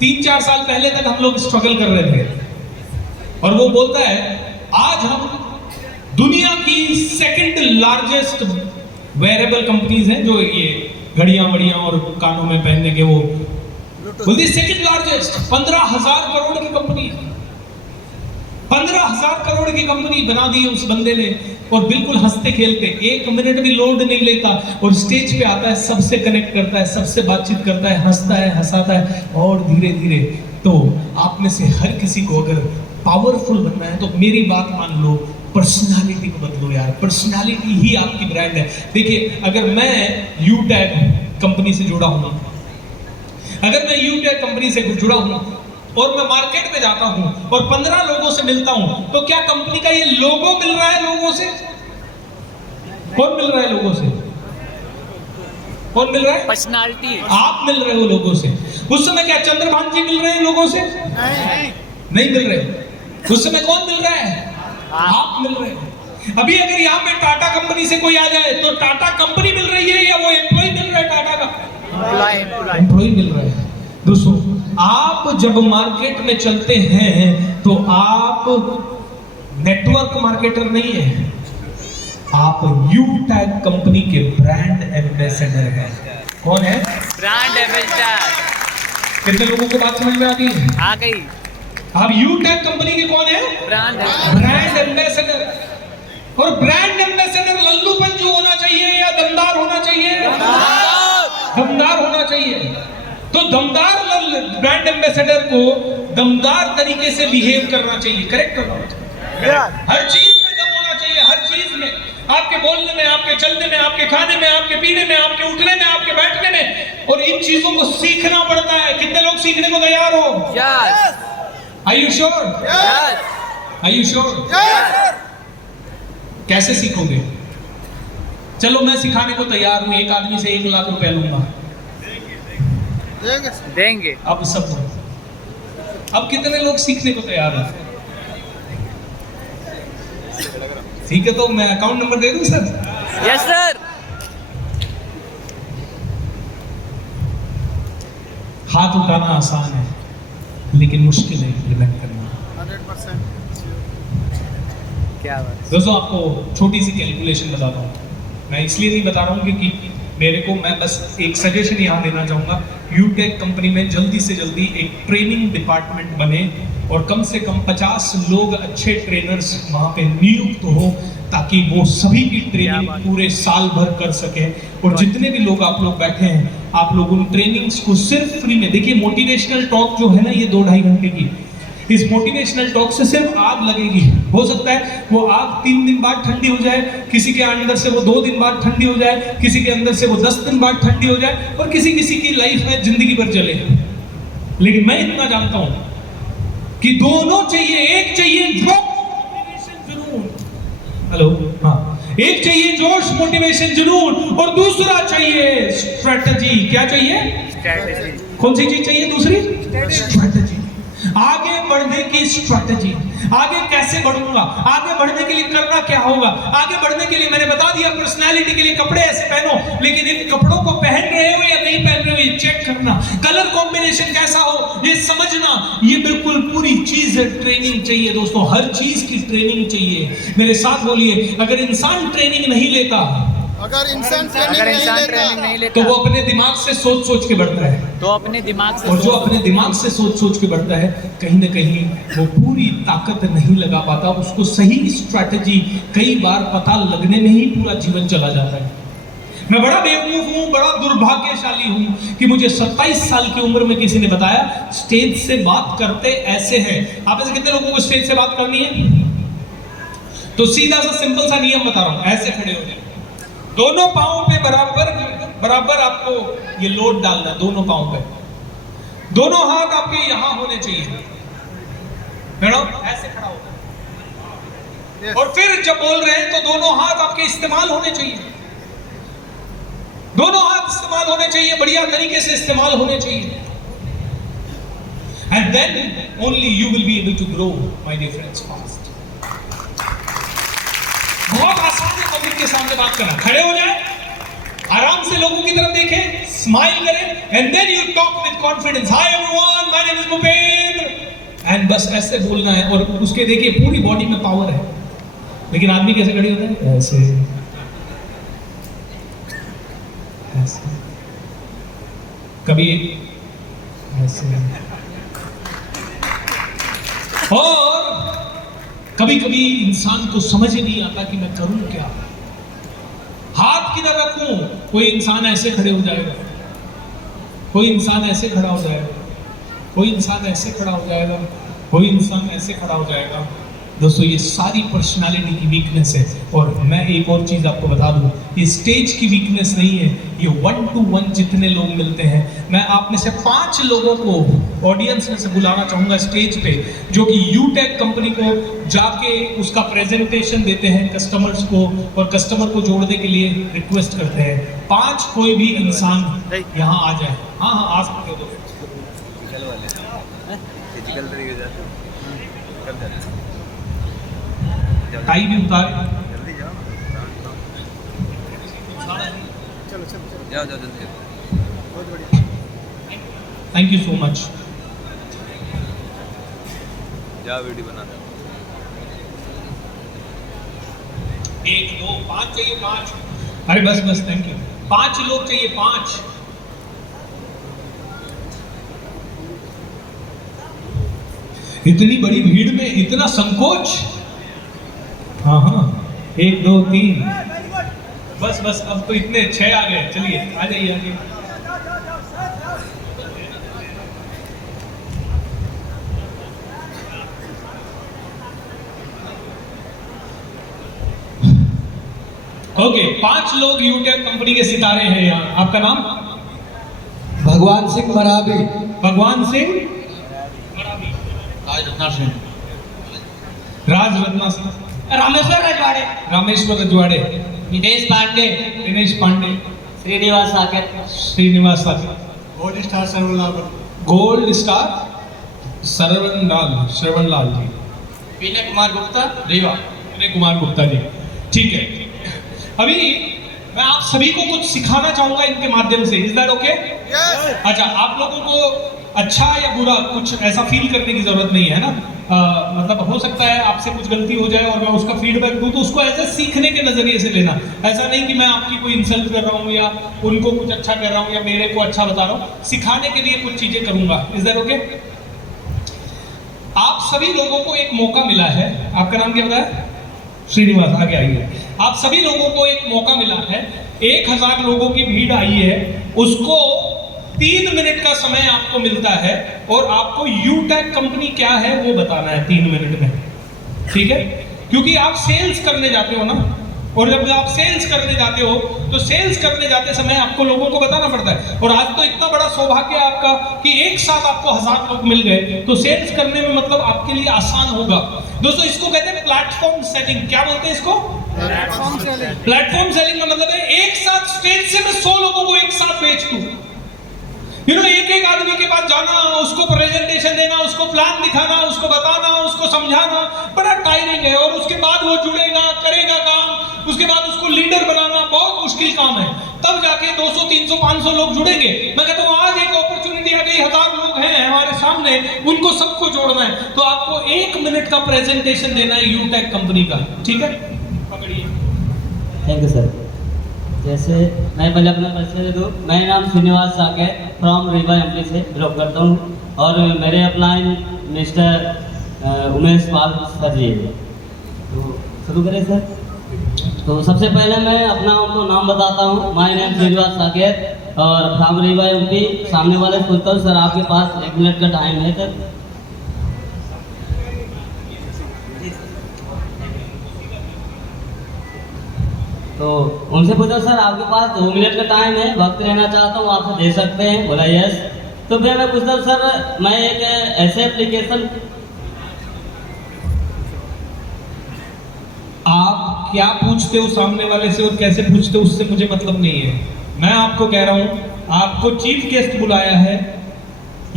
3-4 साल पहले तक हम लोग स्ट्रगल कर रहे थे। और वो बोलता है आज हम दुनिया की 2nd लार्जेस्ट वेयरेबल कंपनीज हैं, जो ये घड़ियां वड़ियां और कानों में पहनने के, वो बोलती 2nd लार्जेस्ट, 15,000 करोड़ की कंपनी है। 15,000 करोड़ की कंपनी बना दी है उस बंदे ने, और बिल्कुल हंसते खेलते, 1 मिनट भी लोड नहीं लेता, और स्टेज पे आता है, सबसे कनेक्ट करता है, सबसे बातचीत करता है, हंसता है, हंसाता है, और धीरे धीरे तो आप में से हर किसी को अगर पावरफुल बनना है तो मेरी बात मान लो, पर्सनालिटी को बदलो यार। पर्सनालिटी ही आपकी ब्रांड है। देखिए, अगर मैं यूटैग कंपनी से जुड़ा हूं, अगर मैं यूटैग कंपनी से जुड़ा हूं और मैं मार्केट में जाता हूं और 15 लोगों से मिलता हूं, तो क्या कंपनी का ये लोगो मिल रहा है लोगों से? कौन मिल रहा है लोगों से? कौन मिल रहा है? पर्सनालिटी। आप मिल रहे हो लोगों से। उस समय क्या चंद्रभान जी मिल रहे हैं लोगों से? नहीं मिल रहे। उस समय कौन मिल रहा है? आप मिल रहे हैं। अभी अगर यहाँ पे टाटा कंपनी से कोई आ जाए तो टाटा कंपनी मिल रही है या वो एम्प्लॉय मिल रहा है? टाटा का एम्प्लॉय मिल रहा है। दोस्तों, आप जब मार्केट में चलते हैं तो आप नेटवर्क मार्केटर नहीं है, आप यूटैग कंपनी के ब्रांड एम्बेसडर हैं। कौन है? Brand ambassador. कितने लोगों को बात समझ में आती है? आ गई। आप यूटैग कंपनी के कौन है? Brand ambassador. और ब्रांड एम्बेसडर लल्लूपन जो होना चाहिए या दमदार होना चाहिए? दमदार होना चाहिए। तो दमदार ब्रांड एम्बेसडर को दमदार तरीके से बिहेव करना चाहिए, करेक्ट करना चाहिए। हर चीज में दम होना चाहिए, हर चीज में, आपके बोलने में, आपके चलने में, आपके खाने में, आपके पीने में, आपके उठने में, आपके बैठने में। और इन चीजों को सीखना पड़ता है। कितने लोग सीखने को तैयार हो? Are you sure? Are you sure? कैसे सीखोगे? चलो मैं सिखाने को तैयार हूं। एक आदमी से 1 लाख रुपया लूंगा। देंगे। अब सब, अब कितने लोग सीखने को तैयार हैं? ठीक है, तो मैं अकाउंट नंबर दे दूं सर? Yes sir. हाथ उठाना आसान है लेकिन मुश्किल है इम्प्लीमेंट करना। 100%। क्या बात। दोस्तों, आपको छोटी सी कैलकुलेशन बताता हूँ। मैं इसलिए नहीं बता रहा हूँ क्योंकि मैं बस एक सजेशन यहाँ देना चाहूँगा। यूटैग कंपनी में जल्दी से जल्दी एक ट्रेनिंग डिपार्टमेंट बने और कम से कम 50 लोग अच्छे ट्रेनर्स वहाँ पे नियुक्त हो, ताकि वो सभी की ट्रेनिंग पूरे साल भर कर सके। और जितने भी लोग आप लोग बैठे हैं, आप लोग उन ट्रेनिंग्स को सिर्फ फ्री में देखिए। मोटिवेशनल टॉक जो है ना, ये 2-2.5 घंटे की, इस मोटिवेशनल टॉक से सिर्फ आग लगेगी। हो सकता है वो आग 3 दिन बाद ठंडी हो जाए, किसी के अंदर से वो 2 दिन बाद ठंडी हो जाए, किसी के अंदर से वो 10 दिन बाद ठंडी हो जाए, और किसी की लाइफ में जिंदगी भर चले। लेकिन मैं इतना जानता हूं कि दोनों चाहिए। एक चाहिए जोश, जुनून। हेलो, हाँ, एक चाहिए जोश, मोटिवेशन, जुनून, और दूसरा चाहिए स्ट्रेटजी। क्या चाहिए? स्ट्रेटजी। कौन सी चीज चाहिए? दूसरी स्ट्रेटजी। आगे बढ़ने की स्ट्रेटजी। आगे कैसे बढ़ूंगा? आगे बढ़ने के लिए करना क्या होगा? आगे बढ़ने के लिए मैंने बता दिया, पर्सनालिटी के लिए कपड़े ऐसे पहनो, लेकिन इन कपड़ों को पहन रहे हो या नहीं पहन रहे हो ये चेक करना। कलर कॉम्बिनेशन कैसा हो ये समझना। ये बिल्कुल पूरी चीज है। ट्रेनिंग चाहिए दोस्तों, हर चीज की ट्रेनिंग चाहिए। मेरे साथ बोलिए, अगर इंसान ट्रेनिंग नहीं लेता, अगर इंसान ट्रेनिंग नहीं लेता तो वो अपने दिमाग से सोच सोच के बढ़ता है। तो अपने दिमाग से, और जो अपने दिमाग से सोच सोच के बढ़ता है, कहीं ना कहीं वो पूरी ताकत नहीं लगा पाता। उसको सही स्ट्रैटेजी कई बार पता लगने में ही पूरा जीवन चला जाता है। मैं बड़ा बेवकूफ हूँ, बड़ा दुर्भाग्यशाली हूँ कि मुझे 27 साल की उम्र में किसी ने बताया स्टेज से बात करते ऐसे हैं। आप ऐसे कितने लोगों को स्टेज से बात करनी है? तो सीधा सा सिंपल सा नियम बता रहा हूँ। ऐसे खड़े हो जाए, दोनों पांवों पे बराबर आपको ये लोड डालना है। दोनों पांवों पे, दोनों हाथ आपके यहां होने चाहिए। मैडम ऐसे खड़ा होगा। और फिर जब बोल रहे हैं तो दोनों हाथ आपके इस्तेमाल होने चाहिए। दोनों हाथ इस्तेमाल होने चाहिए, बढ़िया तरीके से इस्तेमाल होने चाहिए। And then only you will be able to grow my dear friends fast. बहुत आसान है पब्लिक के सामने बात करना। खड़े हो जाए, आराम से लोगों की तरफ देखें, स्माइल करें, and then you talk with confidence. Hi everyone, my name is Bhupendra. And बस ऐसे बोलना है। और उसके देखिए पूरी बॉडी में पावर है। लेकिन आदमी कैसे खड़े होते हैं? ऐसे ऐसे, कभी ऐसे। और कभी कभी इंसान को समझ ही नहीं आता कि मैं करूं क्या, हाथ किधर रखूं। कोई इंसान ऐसे खड़े हो जाएगा, कोई इंसान ऐसे खड़ा हो जाएगा, कोई इंसान ऐसे खड़ा हो जाएगा, कोई इंसान ऐसे खड़ा हो जाएगा। दोस्तों ये सारी पर्सनालिटी की वीकनेस है। और मैं एक और चीज़ आपको बता दूं, ये स्टेज की वीकनेस नहीं है, ये 1 to 1 जितने लोग मिलते हैं, मैं आप में से 5 लोगों को ऑडियंस में से बुलाना चाहूँगा स्टेज पे, जो कि यूटेक कंपनी को जाके उसका प्रेजेंटेशन देते हैं कस्टमर्स को, और कस्टमर को जोड़ने के लिए रिक्वेस्ट करते हैं। 5 कोई भी इंसान यहाँ आ जाए। हाँ हाँ आ सकते हो दोस्तों। टाई भी उतार, चलो चलो चलो जाओ जाओ जल्दी बहुत बढ़िया। Thank you so much. जाओ वीडियो बना दो। 1 2 5 चाहिए, 5। अरे बस बस, थैंक यू। 5 लोग चाहिए, 5। इतनी बड़ी भीड़ में इतना संकोच। हाँ हाँ 1 2 3 बस बस, अब तो इतने 6 आ गए। चलिए आ जाइए आगे। ओके 5 लोग यूटेक कंपनी के सितारे हैं यहाँ। आपका नाम? भगवान Singh Marabi, Bhagwan Singh, Rajratna Singh, Rajratna Singh, Rameshwar Rajwade, Rameshwar Rajwade, Nitesh Pandey, Dinesh Pandey, Shrinivas Saket, Shrinivas Saket, gold star Sarvlal, gold star Shravan Lal ji, Vinay Kumar Gupta, Rewa. Vinay Kumar Gupta ji. ठीक है, अभी मैं आप सभी को कुछ सिखाना चाहूंगा इनके माध्यम से। Is that okay? अच्छा, आप लोगों को अच्छा या बुरा कुछ ऐसा फील करने की जरूरत नहीं है ना। मतलब हो सकता है आपसे कुछ गलती हो जाए और मैं उसका फीडबैक दूं, तो उसको एज ए सीखने के नजरिए से लेना। ऐसा नहीं कि मैं आपकी कोई इंसल्ट कर रहा हूँ या उनको कुछ अच्छा कर रहा हूँ या मेरे को अच्छा बता रहा हूँ। सिखाने के लिए कुछ चीजें करूंगा। Is that okay? आप सभी लोगों को एक मौका मिला है। आपका नाम क्या बताया? श्रीनिवास, आगे आइए। आप सभी लोगों को एक मौका मिला है। 1000 लोगों की भीड़ आई है, उसको 3 मिनट का समय आपको मिलता है और आपको यूटेक कंपनी क्या है वो बताना है 3 मिनट में। ठीक है? क्योंकि आप सेल्स करने जाते हो ना, और जब आप सेल्स करने जाते हो तो सेल्स करने जाते समय आपको लोगों को बताना पड़ता है। और आज तो इतना बड़ा सौभाग्य है आपका कि एक साथ आपको 1000 लोग मिल गए, तो सेल्स करने में मतलब आपके लिए आसान होगा। दोस्तों इसको कहते हैं प्लेटफॉर्म सेलिंग। क्या बोलते हैं इसको? प्लेटफॉर्म सेलिंग का मतलब है एक साथ स्टेज से मैं 100 लोगों को एक साथ बेच दूं। एक आदमी के पास जाना, उसको प्रेजेंटेशन देना, उसको प्लान दिखाना, उसको बताना, उसको समझाना बड़ा टायरिंग है। और उसके बाद वो जुड़ेगा, करेगा काम, उसके बाद उसको लीडर बनाना बहुत मुश्किल काम है। तब जाके 200 300 500 लोग जुड़ेंगे। मैं कहता हूँ आज एक अपॉर्चुनिटी आ गई, 1000 लोग हैं हमारे सामने, उनको सबको जोड़ना है। तो आपको 1 मिनट का प्रेजेंटेशन देना है यूटेक कंपनी का। ठीक है, पकड़िए। Thank you sir. जैसे मैं पहले अपना परिचय दे दूँ। मेरा नाम श्रीनिवास साकेत फ्रॉम रीवा एमपी से बिलोंग करता हूँ, और मेरे upline mister Umesh Pal sir जी है। तो शुरू करें सर। तो सबसे पहले मैं अपना उनको नाम बताता हूँ। माय नेम श्रीनिवास साकेत और फ्रॉम रीवा एमपी। सामने वाले पूछता हूँ सर आपके पास 1 मिनट का टाइम है सर? तो उनसे पूछा सर आपके पास 2 मिनट का टाइम है, वक्त रहना चाहता हूँ, आपसे दे सकते हैं? बोला यस। तो फिर मैं पूछता सर मैं एक ऐसे एप्लीकेशन। आप क्या पूछते हो सामने वाले से और कैसे पूछते हो उससे मुझे मतलब नहीं है। मैं आपको कह रहा हूं, आपको चीफ गेस्ट बुलाया है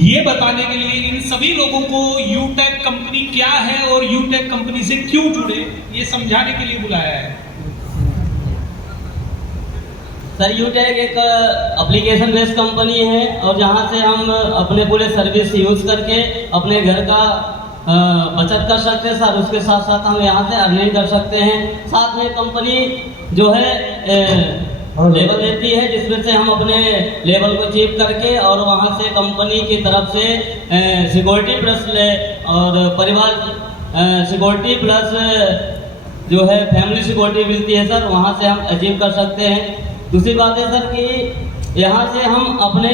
ये बताने के लिए इन सभी लोगों को यूटेक कंपनी क्या है और यूटेक कंपनी से क्यों जुड़े ये समझाने के लिए बुलाया है। सर यूटेक एक एप्लीकेशन बेस्ड कंपनी है, और जहाँ से हम अपने पूरे सर्विस यूज करके अपने घर का बचत कर सकते हैं सर। उसके साथ साथ हम यहाँ से अर्निंग कर सकते हैं। साथ में कंपनी जो है लेवल देती है, जिसमें से हम अपने लेवल को अचीव करके और वहाँ से कंपनी की तरफ से सिक्योरिटी ब्रेसलेट और परिवार सिक्योरिटी प्लस जो है फैमिली सिक्योरिटी मिलती है सर, वहाँ से हम अचीव कर सकते हैं। दूसरी बात है सर कि यहाँ से हम अपने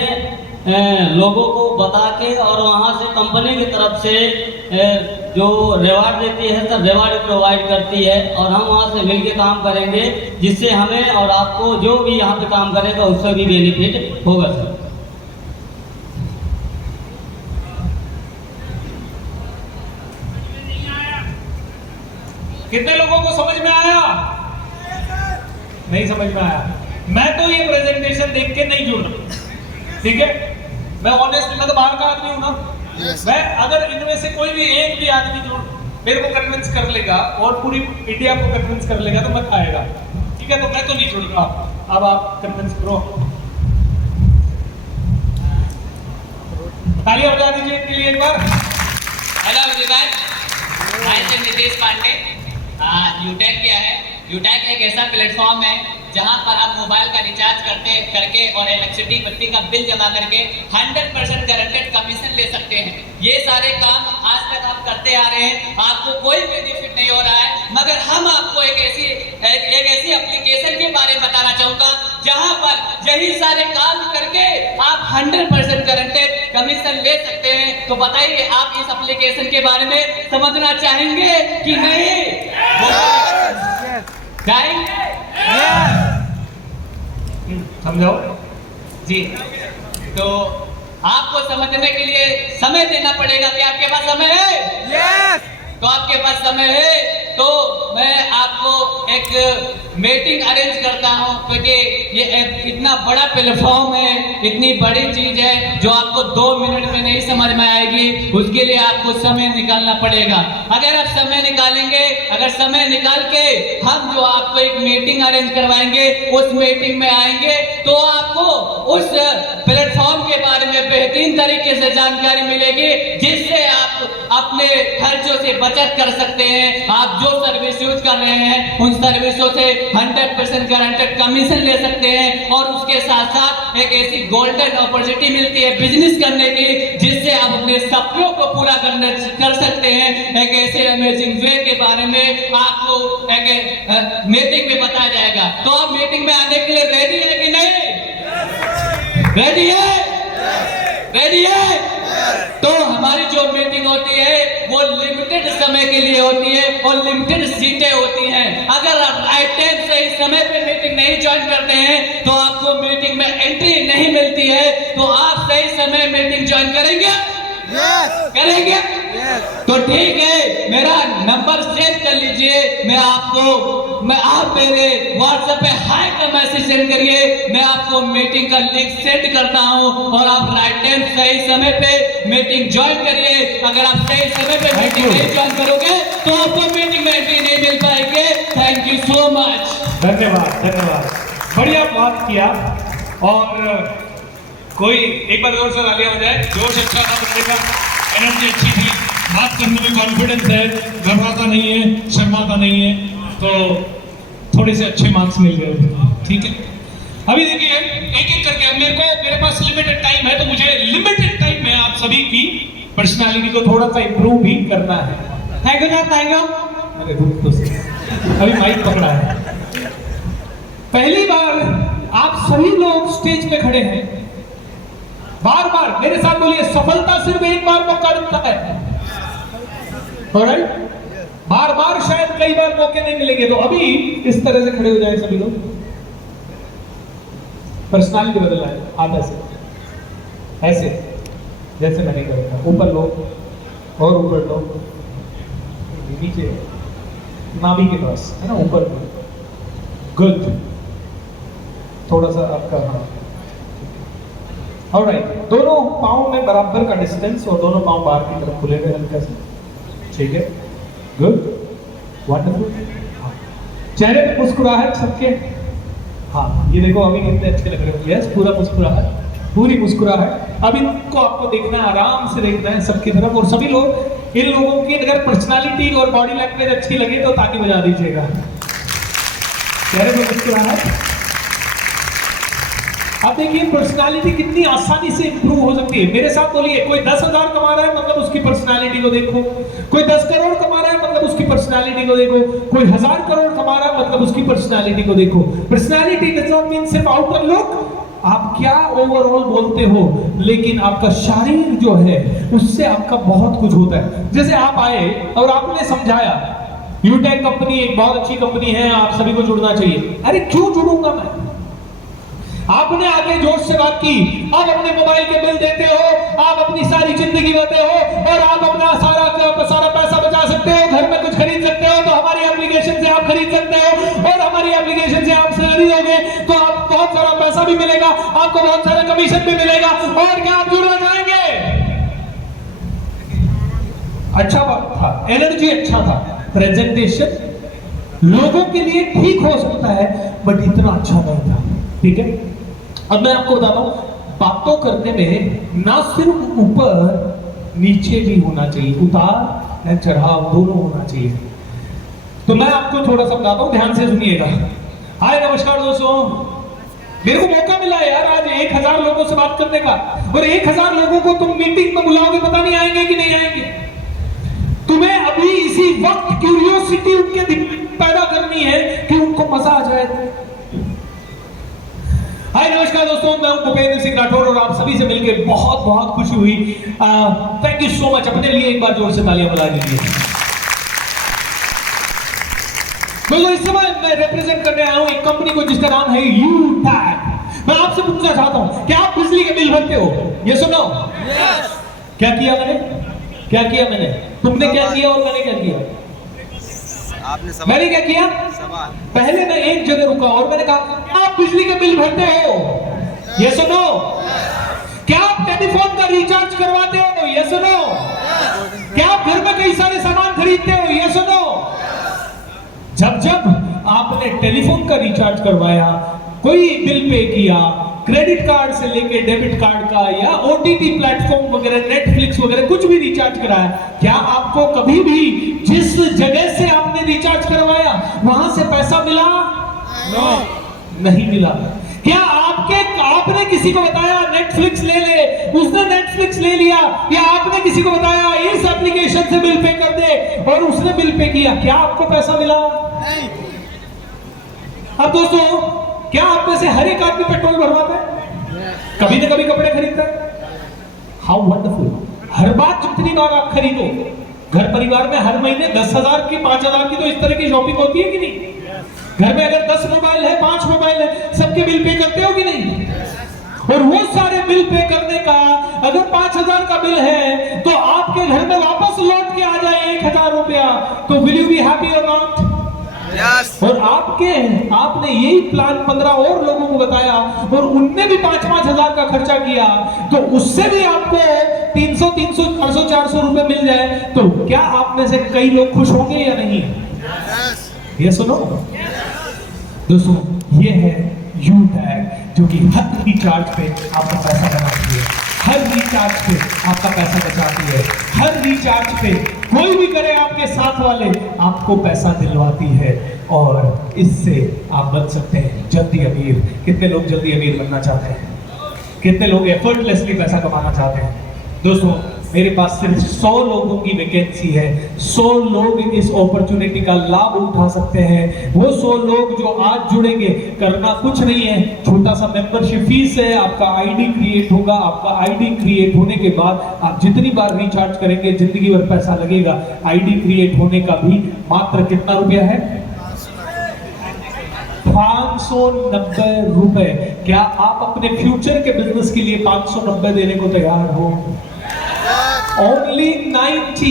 लोगों को बता के और वहाँ से कंपनी की तरफ से जो रिवार्ड देती है सर, रिवार्ड प्रोवाइड करती है और हम वहाँ से मिल के काम करेंगे, जिससे हमें और आपको जो भी यहाँ पे काम करेगा उससे भी बेनिफिट होगा सर। कितने लोगों को समझ में आया? नहीं समझ में आया? मैं तो ये प्रेजेंटेशन देख के नहीं जुड़ रहा, ठीक है? मैं ऑनेस्ट, मैं तो बाहर का आदमी हूं ना। मैं अगर इनमें से कोई भी एक भी आदमी जो मेरे को कन्विंस कर लेगा और पूरी इंडिया को कन्विंस कर लेगा तो मत आएगा, ठीक है? तो मैं तो नहीं जुड़ रहा। अब आप कन्विंस करो। तालियां बजा दीजिए इनके लिए एक बार। Hello everyone, I am Nitesh Pandey. UTech क्या है? यूटेक एक ऐसा प्लेटफॉर्म है जहां पर आप मोबाइल का रिचार्ज करके और इलेक्ट्रिसिटी बत्ती का बिल जमा करके 100% गारंटेड कमीशन ले सकते हैं। ये सारे काम आज तक आप करते आ रहे हैं, आपको कोई बेनिफिट नहीं हो रहा है, मगर हम आपको एक ऐसी एप्लीकेशन के बारे में बताना चाहूंगा जहां पर यही सारे काम करके आप 100% गारंटेड कमीशन ले सकते हैं। तो बताइए, आप इस एप्लीकेशन के बारे में समझना चाहेंगे कि नहीं? चाहेंगे? समझाओ जी। तो आपको समझने के लिए समय देना पड़ेगा कि आपके पास समय है। yes! तो आपके पास समय है तो मैं आपको एक मीटिंग अरेंज करता हूं, क्योंकि ये इतना बड़ा प्लेटफॉर्म है, इतनी बड़ी चीज है जो आपको 2 मिनट में नहीं समझ में आएगी। उसके लिए आपको समय निकालना पड़ेगा। अगर आप समय निकालेंगे, अगर समय निकाल के हम जो आपको एक मीटिंग अरेंज करवाएंगे, उस मीटिंग में आएंगे तो आपको उस प्लेटफॉर्म के बारे में बेहतरीन तरीके से जानकारी मिलेगी, जिससे आप अपने खर्चों से बचत कर सकते हैं। आप जो सर्विस यूज कर रहे हैं उन सर्विसों से 100% गारंटेड कमीशन ले सकते हैं और उसके साथ साथ एक ऐसी गोल्डन अपॉर्चुनिटी मिलती है बिजनेस करने की, जिससे आप अपने सपनों को पूरा कर सकते हैं। एक ऐसे अमेजिंग वे के बारे में आपको एक मीटिंग में बताया जाएगा। तो आप मीटिंग में आने के लिए रेडी है कि नहीं? रेडी है? रेडी है? तो हमारी जो मीटिंग होती है वो लिमिटेड समय के लिए होती है और लिमिटेड सीटें होती हैं। अगर आप राइट टाइम सही समय पे मीटिंग नहीं ज्वाइन करते हैं तो आपको मीटिंग में एंट्री नहीं मिलती है। तो आप सही समय मीटिंग ज्वाइन करेंगे? करेंगे? तो ठीक है, मेरा नंबर सेव कर लीजिए। आप मेरे व्हाट्सएप पे हाय का मैसेज सेंड करिए, मैं आपको मीटिंग का लिंक सेंड करता हूं और आप राइट टाइम सही समय पे मीटिंग ज्वाइन करिए। अगर आप सही समय पे मीटिंग नहीं ज्वाइन करोगे तो आपको मीटिंग में एंट्री नहीं मिल पाएगी। Thank you so much. धन्यवाद, धन्यवाद, बढ़िया बात किया। और कोई एक बार जोर से तालियां हो जाए। जोश अच्छा था बंदे का, एनर्जी अच्छी थी, बात करने में कॉन्फिडेंस है, घबराता नहीं है, शर्माता नहीं है, तो थोड़े से अच्छे मार्क्स मिल गए। ठीक है, अभी देखिए एक एक करके, अब मेरे पास लिमिटेड टाइम है, तो मुझे लिमिटेड टाइम में आप सभी की पर्सनालिटी को थोड़ा सा इंप्रूव भी करना है। Thank you sir, thank you. अरे रुक तो सही, अभी माइक पकड़ा है। पहली बार आप सभी लोग स्टेज पे खड़े हैं, बार बार मेरे साथ बोलिए, सफलता सिर्फ एक बार मौका मिलता है। ऑलराइट, बार बार शायद कई बार मौके नहीं मिलेंगे। तो अभी इस तरह से खड़े हो जाए सभी लोग, पर्सनालिटी बदलना है। आप ऐसे ऐसे जैसे मैंने कहा, ऊपर लो और ऊपर लो, नीचे नाभि के पास है ना, ऊपर गुड, थोड़ा सा आपका, हाँ ऑलराइट। दोनों पाँव में बराबर का डिस्टेंस और दोनों पाँव बाहर की तरफ खुले हुए हल्का से, ठीक है, गुड, वंडरफुल। चेहरे पे मुस्कुराहट सबके, हाँ ये देखो अभी कितने अच्छे लग रहे हैं, पूरा मुस्कुराहट, पूरी मुस्कुराहट। अब इनको आपको देखना है, आराम से देखना है सबकी तरफ, और सभी लोग, इन लोगों की अगर पर्सनालिटी और बॉडी लैंग्वेज अच्छी लगे तो ताली बजा दीजिएगा। चेहरे पे मुस्कुराहट, अब देखिए पर्सनालिटी कितनी आसानी से इंप्रूव हो सकती है। मेरे साथ बोलिए, कोई 10,000 कमा रहा है मतलब उसकी पर्सनालिटी को देखो, कोई 10 करोड़ कमा रहा है मतलब उसकी पर्सनालिटी को देखो, कोई 1000 करोड़ कमा रहा है मतलब उसकी पर्सनालिटी को देखो। पर्सनालिटी डज नॉट मीन सिर्फ आउटर लुक, आप क्या ओवरऑल बोलते हो, लेकिन आपका शरीर जो है उससे आपका बहुत कुछ होता है। जैसे आप आए और आपने समझाया यूटेक कंपनी एक बहुत अच्छी कंपनी है, आप सभी को जुड़ना चाहिए। अरे क्यों जुड़ूंगा मैं? आपने आगे जोश से बात की, आप अपने मोबाइल के बिल देते हो, आप अपनी सारी जिंदगी देते हो और आप अपना सारा पैसा बचा सकते हो, घर में कुछ खरीद सकते हो तो हमारी एप्लीकेशन से आप खरीद सकते हो, और हमारी एप्लीकेशन से आप खरीदोगे तो आप बहुत सारा पैसा भी मिलेगा, आपको बहुत सारा कमीशन भी मिलेगा, और क्या आप जुड़ना चाहेंगे? अच्छा बात था, एनर्जी अच्छा था, प्रेजेंटेशन लोगों के लिए ठीक हो सकता है बट इतना अच्छा नहीं था। ठीक है, अब मैं आपको बताता हूं, बातों करने में ना सिर्फ ऊपर नीचे भी होना चाहिए, उतार एंड चढ़ाव दोनों होना चाहिए। तो मैं आपको थोड़ा सा बताता हूं, ध्यान से सुनिएगा। हाय नमस्कार दोस्तों, मेरे को मौका मिला है यार आज 1000 लोगों से बात करने का, और 1000 लोगों को तुम मीटिंग में बुलाओगे, पता नहीं आएंगे कि नहीं आएंगे। तुम्हें अभी इसी वक्त क्यूरियोसिटी उनके पैदा करनी है कि उनको मजा आ जाए। हाय नमस्कार दोस्तों, मैं हूं भूपेंद्र सिंह राठौर और आप सभी से मिलकर बहुत बहुत खुशी हुई। Thank you so much. अपने लिए एक बार जोर से तालियां बजा दीजिए। दोस्तों इस समय मैं रिप्रेजेंट करने आया हूं एक कंपनी को जिसका नाम है यूटैग। मैं आपसे पूछना चाहता हूं कि आप बिजली के बिल भरते हो? ये सुनो, क्या किया मैंने? तुमने क्या किया और मैंने क्या किया? मैंने क्या किया? पहले मैं एक जगह रुका और मैंने कहा आप बिजली के बिल भरते हो? ये सुनो। क्या आप टेलीफोन का रिचार्ज करवाते हो? ये सुनो। क्या आप घर में कई सारे सामान खरीदते हो? ये सुनो। जब आपने टेलीफोन का रिचार्ज करवाया, कोई बिल पे किया, क्रेडिट कार्ड से लेके डेबिट कार्ड का या ओटीटी प्लेटफॉर्म वगैरह, नेटफ्लिक्स वगैरह कुछ भी रिचार्ज कराया, क्या आपको कभी भी जिस जगह से आपने रिचार्ज करवाया वहां से पैसा मिला? नो, नहीं मिला। क्या आपने किसी को बताया नेटफ्लिक्स ले ले, उसने नेटफ्लिक्स ले लिया, या आपने किसी को बताया इस एप्लीकेशन से बिल पे कर दे और उसने बिल पे किया, क्या आपको पैसा मिला? नहीं। अब दोस्तों, क्या आप में से हर एक आदमी पेट्रोल भरवाता है? कभी ना कभी कपड़े खरीदता है? How wonderful. हर बात जितनी बार आप खरीदो, घर परिवार में हर महीने 10,000 की 5,000 की तो इस तरह की शॉपिंग होती है कि नहीं? घर में अगर 10 मोबाइल है, 5 मोबाइल है, सबके बिल पे करते हो कि नहीं? और वो सारे बिल पे करने का अगर 5,000 का बिल है तो आपके घर में वापस लौट के आ जाए 1,000 रुपया, तो विल यू बी हैप्पी और नॉट? Yes. और आपने यही प्लान 15 और लोगों को बताया और उनने भी 5-5 हजार का खर्चा किया, तो उससे भी आपको 300, 400, 400 रुपए मिल जाए, तो क्या आप में से कई लोग खुश होंगे या नहीं? yes. ये सुनो दोस्तों, ये है यूटैग, जो कि हर रिचार्ज पे आपका पैसा बनाती है, हर रिचार्ज पे आपका पैसा बचाती है, हर रिचार्ज पे कोई भी करे आपके साथ वाले आपको पैसा दिलवाती है, और इससे आप बन सकते हैं जल्दी अमीर। कितने लोग जल्दी अमीर बनना चाहते हैं? कितने लोग एफर्टलेसली पैसा कमाना चाहते हैं? दोस्तों मेरे पास सिर्फ 100 लोगों की वैकेंसी है। 100 लोग इस अपॉर्चुनिटी का लाभ उठा सकते हैं। वो 100 लोग जो आज जुड़ेंगे, करना कुछ नहीं है, छोटा सा मेंबरशिप फीस है, आपका आईडी क्रिएट होगा। आपका आईडी क्रिएट होने के बाद आप जितनी बार रिचार्ज करेंगे जिंदगी भर पैसा लगेगा। आईडी क्रिएट होने का भी मात्र कितना रुपया है? 590 रुपए। क्या आप अपने फ्यूचर के बिजनेस के लिए 590 देने को तैयार हो? ओनली 90,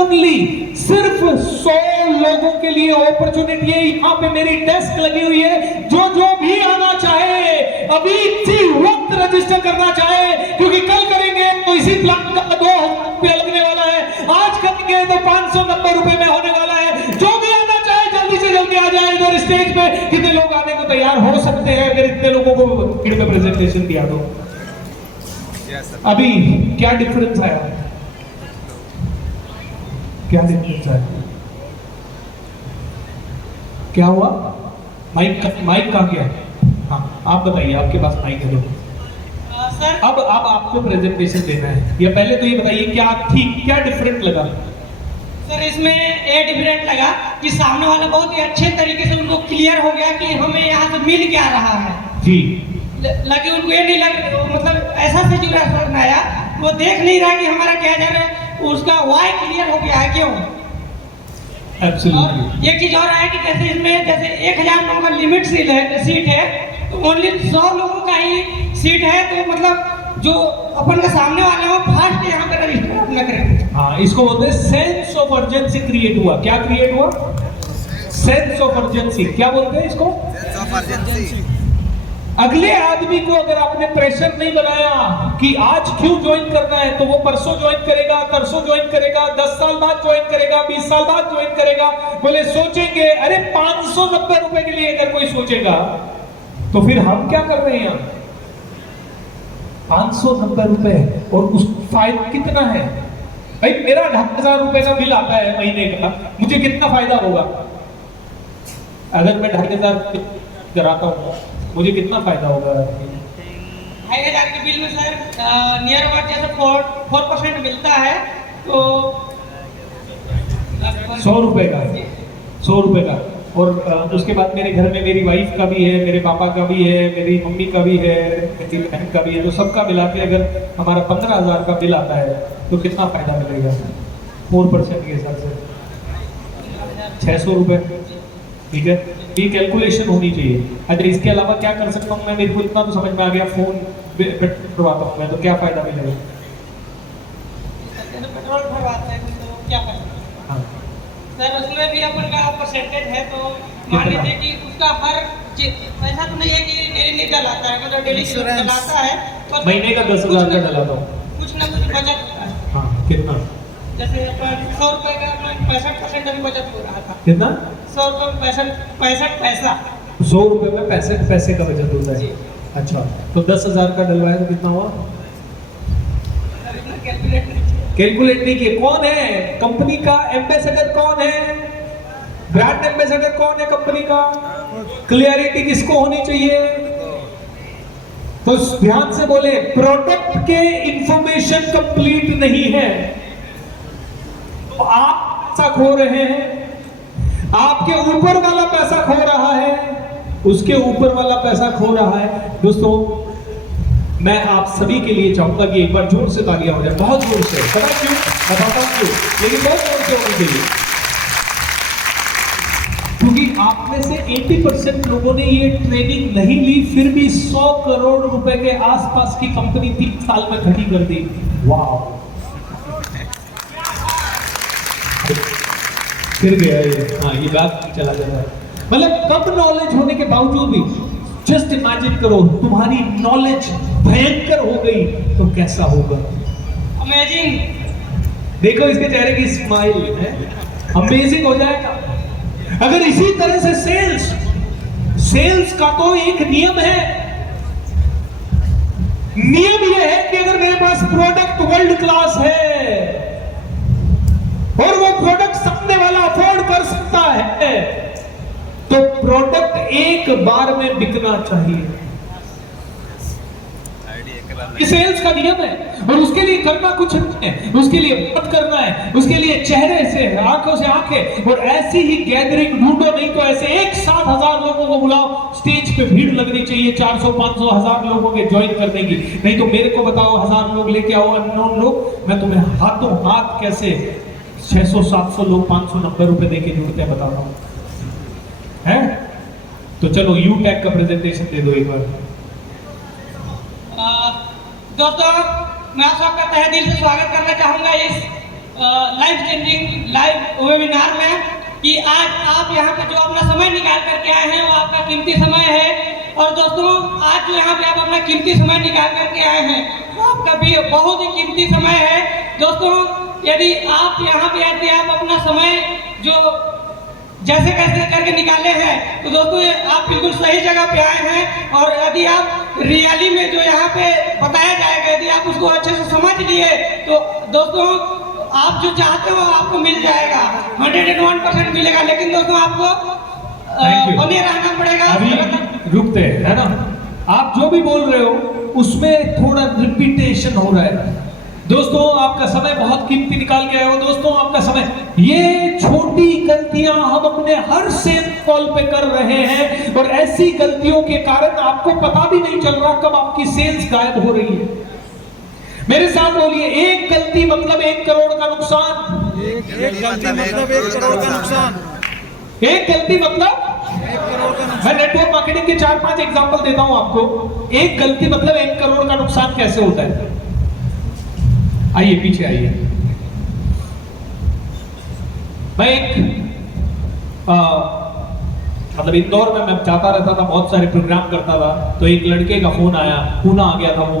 ओनली सिर्फ 100 लोगों के लिए अपॉर्चुनिटी है। यहाँ पे मेरी डेस्क लगी हुई है, जो भी आना चाहे अभी इसी वक्त रजिस्टर करना चाहे, क्योंकि कल करेंगे तो इसी प्लान का 2,000 रुपया लगने वाला है, आज करेंगे तो 590 रुपए में होने वाला है। जो भी आना चाहे जल्दी से जल्दी आ जाए इधर स्टेज पे। कितने लोग आने को तैयार हो सकते हैं अगर इतने लोगों को भीड़ में प्रेजेंटेशन दिया तो? अभी क्या डिफरेंस आया? क्या डिफरेंस आया? क्या हुआ? माइक कहाँ गया? हाँ, आप बताइए, आपके पास माइक है तो सर अब आपको प्रेजेंटेशन देना है। या पहले तो ये बताइए क्या डिफरेंट लगा? सर इसमें ये डिफरेंट लगा कि सामने वाला बहुत ही अच्छे तरीके से उनको क्लियर हो गया कि हमें यहाँ से मिल क्या रहा है जी। लगे उनको ये नहीं लग मतलब ऐसा से जुड़ा आया, वो देख नहीं रहा कि हमारा क्या जा रहा है, उसका वाई क्लियर हो गया है क्यों। एब्सोल्युटली। एक चीज और है कि जैसे इसमें जैसे 1000 लोगों का लिमिट सीट है तो ओनली 100 लोगों का ही सीट है, तो मतलब जो अपन के सामने वाले हो फास्ट यहाँ पे रजिस्टर अपना करेंगे। हाँ, इसको बोलते हैं सेंस ऑफ अर्जेंसी क्रिएट हुआ। क्या क्रिएट हुआ? Sense of urgency. क्या बोलते हैं इसको? अगले आदमी को अगर आपने प्रेशर नहीं बनाया कि आज क्यों ज्वाइन करना है, तो वो परसों ज्वाइन करेगा, तरसों ज्वाइन करेगा, 10 साल बाद ज्वाइन करेगा, 20 साल बाद ज्वाइन करेगा। बोले सोचेंगे, अरे 590 रुपए के लिए अगर कोई सोचेगा तो फिर हम क्या कर रहे हैं? 590 रुपए और उस फायदा कितना है? भाई मेरा 2,500 रुपए का बिल आता है महीने का, मुझे कितना फायदा होगा? अगर मैं 2,500 कराता हूँ मुझे कितना फायदा होगा? 2,500 के बिल में सर नियर अबाउट जैसे 4% मिलता है, तो 100 रुपए का, 100 रुपए का। और उसके बाद मेरे घर में मेरी वाइफ का भी है, मेरे पापा का भी है, मेरी मम्मी का भी है, मेरी बहन का भी है, तो सबका मिला के अगर हमारा 15,000 का बिल आता है तो कितना फायदा मिलेगा? 4% के हिसाब से 600 रुपए। ठीक है, ये कैलकुलेशन होनी चाहिए। अच्छा, इसके अलावा क्या कर सकता हूँ मैं? मेरे को इतना तो समझ में आ गया, फोन पेट्रोल भरवाता हूँ मैं, तो क्या फायदा मिलेगा? पेट्रोल भरवाते हैं तो क्या फायदा? हाँ, सर उसमें भी अपन का परसेंटेज है, तो मान लीजिए कि उसका हर ऐसा तो नहीं है कि डेली नहीं डलाता है, मतलब डेली डलाता है, पर महीने का 10,000 का डलाता हूँ। कुछ ना कुछ बचत होता है। हाँ, कितना? जैसे 100 रुपए का 65% अभी बचत हो रहा था। कितना? 100 रुपए में 65 पैसा। 100 रुपए में 65 पैसे का बचत होता है। अच्छा, तो 10,000 का डलवाया तो कितना हुआ? कैलकुलेट नहीं किए। कौन है कंपनी का एम्बेसडर? कौन है ब्रांड एम्बेसडर? कौन है कंपनी का? क्लियरिटी किसको होनी चाहिए? तो ध्यान से बोले, प्रोडक्ट के इंफॉर्मेशन कंप्लीट नहीं है, तो आप पैसा खो रहे हैं, आपके ऊपर वाला पैसा खो रहा है, उसके ऊपर वाला पैसा खो रहा है। दोस्तों, मैं आप सभी के लिए चाहूंगा कि एक बार जोर से तालियां हो जाए, बहुत जोर से। पता क्यों? बताता हूं क्यों, लेकिन बहुत जोर से होनी चाहिए, क्योंकि आप में से 80% लोगों ने ये ट्रेनिंग नहीं ली, फिर भी 100 करोड़ रुपए के आसपास की कंपनी 3 साल में खड़ी कर दी। वाह, फिर गया ये। हाँ, ये बात चला जाता है। मतलब कम नॉलेज होने के बावजूद भी, जस्ट इमेजिन करो तुम्हारी नॉलेज भयंकर हो गई तो कैसा होगा? अमेजिंग। देखो इसके चेहरे की स्माइल है, अमेजिंग हो जाएगा। अगर इसी तरह से सेल्स का तो एक नियम है, नियम यह है कि अगर मेरे पास प्रोडक्ट वर्ल्ड क्लास है और वो प्रोडक्ट सामने वाला अफोर्ड कर सकता है, तो प्रोडक्ट एक बार में बिकना चाहिए। सेल्स का नियम है, और उसके लिए करना कुछ नहीं है, उसके लिए बात करना है, उसके लिए चेहरे से, आंखों से आंखें, और ऐसी ही गैदरिंग ढूंढो, नहीं तो ऐसे एक साथ 1000 लोगों को बुलाओ, स्टेज पे भीड़ लगनी चाहिए 400, 500, 1000 लोगों के ज्वाइन करने की। नहीं तो मेरे को बताओ, 1000 लोग लेके आओ, अननोन लोग, मैं तुम्हें हाथों हाथ कैसे 600, 700 लोग 590 रुपए देके जुड़ते हैं, बता रहा हूं है। तो चलो यूटैक का प्रेजेंटेशन दे दो एक बार। दोस्तों, मैं आप सबका तहे दिल से स्वागत करना चाहूँगा इस लाइफ चेंजिंग लाइव वेबिनार में, कि आज आप यहाँ पे जो अपना समय निकाल करके आए हैं वो आपका कीमती समय है। और दोस्तों, आज जो यहाँ पे आप अपना कीमती समय निकाल करके आए हैं वो आपका भी बहुत ही कीमती समय है। दोस्तों, यदि आप यहाँ पे आते आप अपना समय जो जैसे कैसे करके निकाले हैं, तो दोस्तों आप बिल्कुल सही जगह पे आए हैं। और यदि आप रियली में जो यहाँ पे बताया जाएगा, यदि आप उसको अच्छे से समझ लिए, तो दोस्तों आप जो चाहते हो आपको मिल जाएगा, 101% मिलेगा। लेकिन दोस्तों आपको बने रहना पड़ेगा। अभी रुकते हैं, है ना? आप जो भी बोल रहे हो उसमें थोड़ा रिपीटेशन हो रहा है। दोस्तों आपका समय बहुत कीमती निकाल के आए हो। दोस्तों आपका समय, ये छोटी गलतियां हम अपने हर सेल कॉल पे कर रहे हैं और ऐसी गलतियों के कारण आपको पता भी नहीं चल रहा कब आपकी सेल्स गायब हो रही है। मेरे साथ बोलिए, एक गलती मतलब 1 करोड़ का नुकसान। एक गलती मतलब 1 करोड़ का नुकसान। एक गलती मतलब, मैं नेटवर्क मार्केटिंग के 4-5 एग्जांपल देता हूं आपको। एक गलती मतलब 1 करोड़ का नुकसान कैसे होता है। आइए पीछे आइए। मैं मतलब इंदौर में मैं जाता रहता था, बहुत सारे प्रोग्राम करता था, तो एक लड़के का फोन आया, पूना आ गया था वो।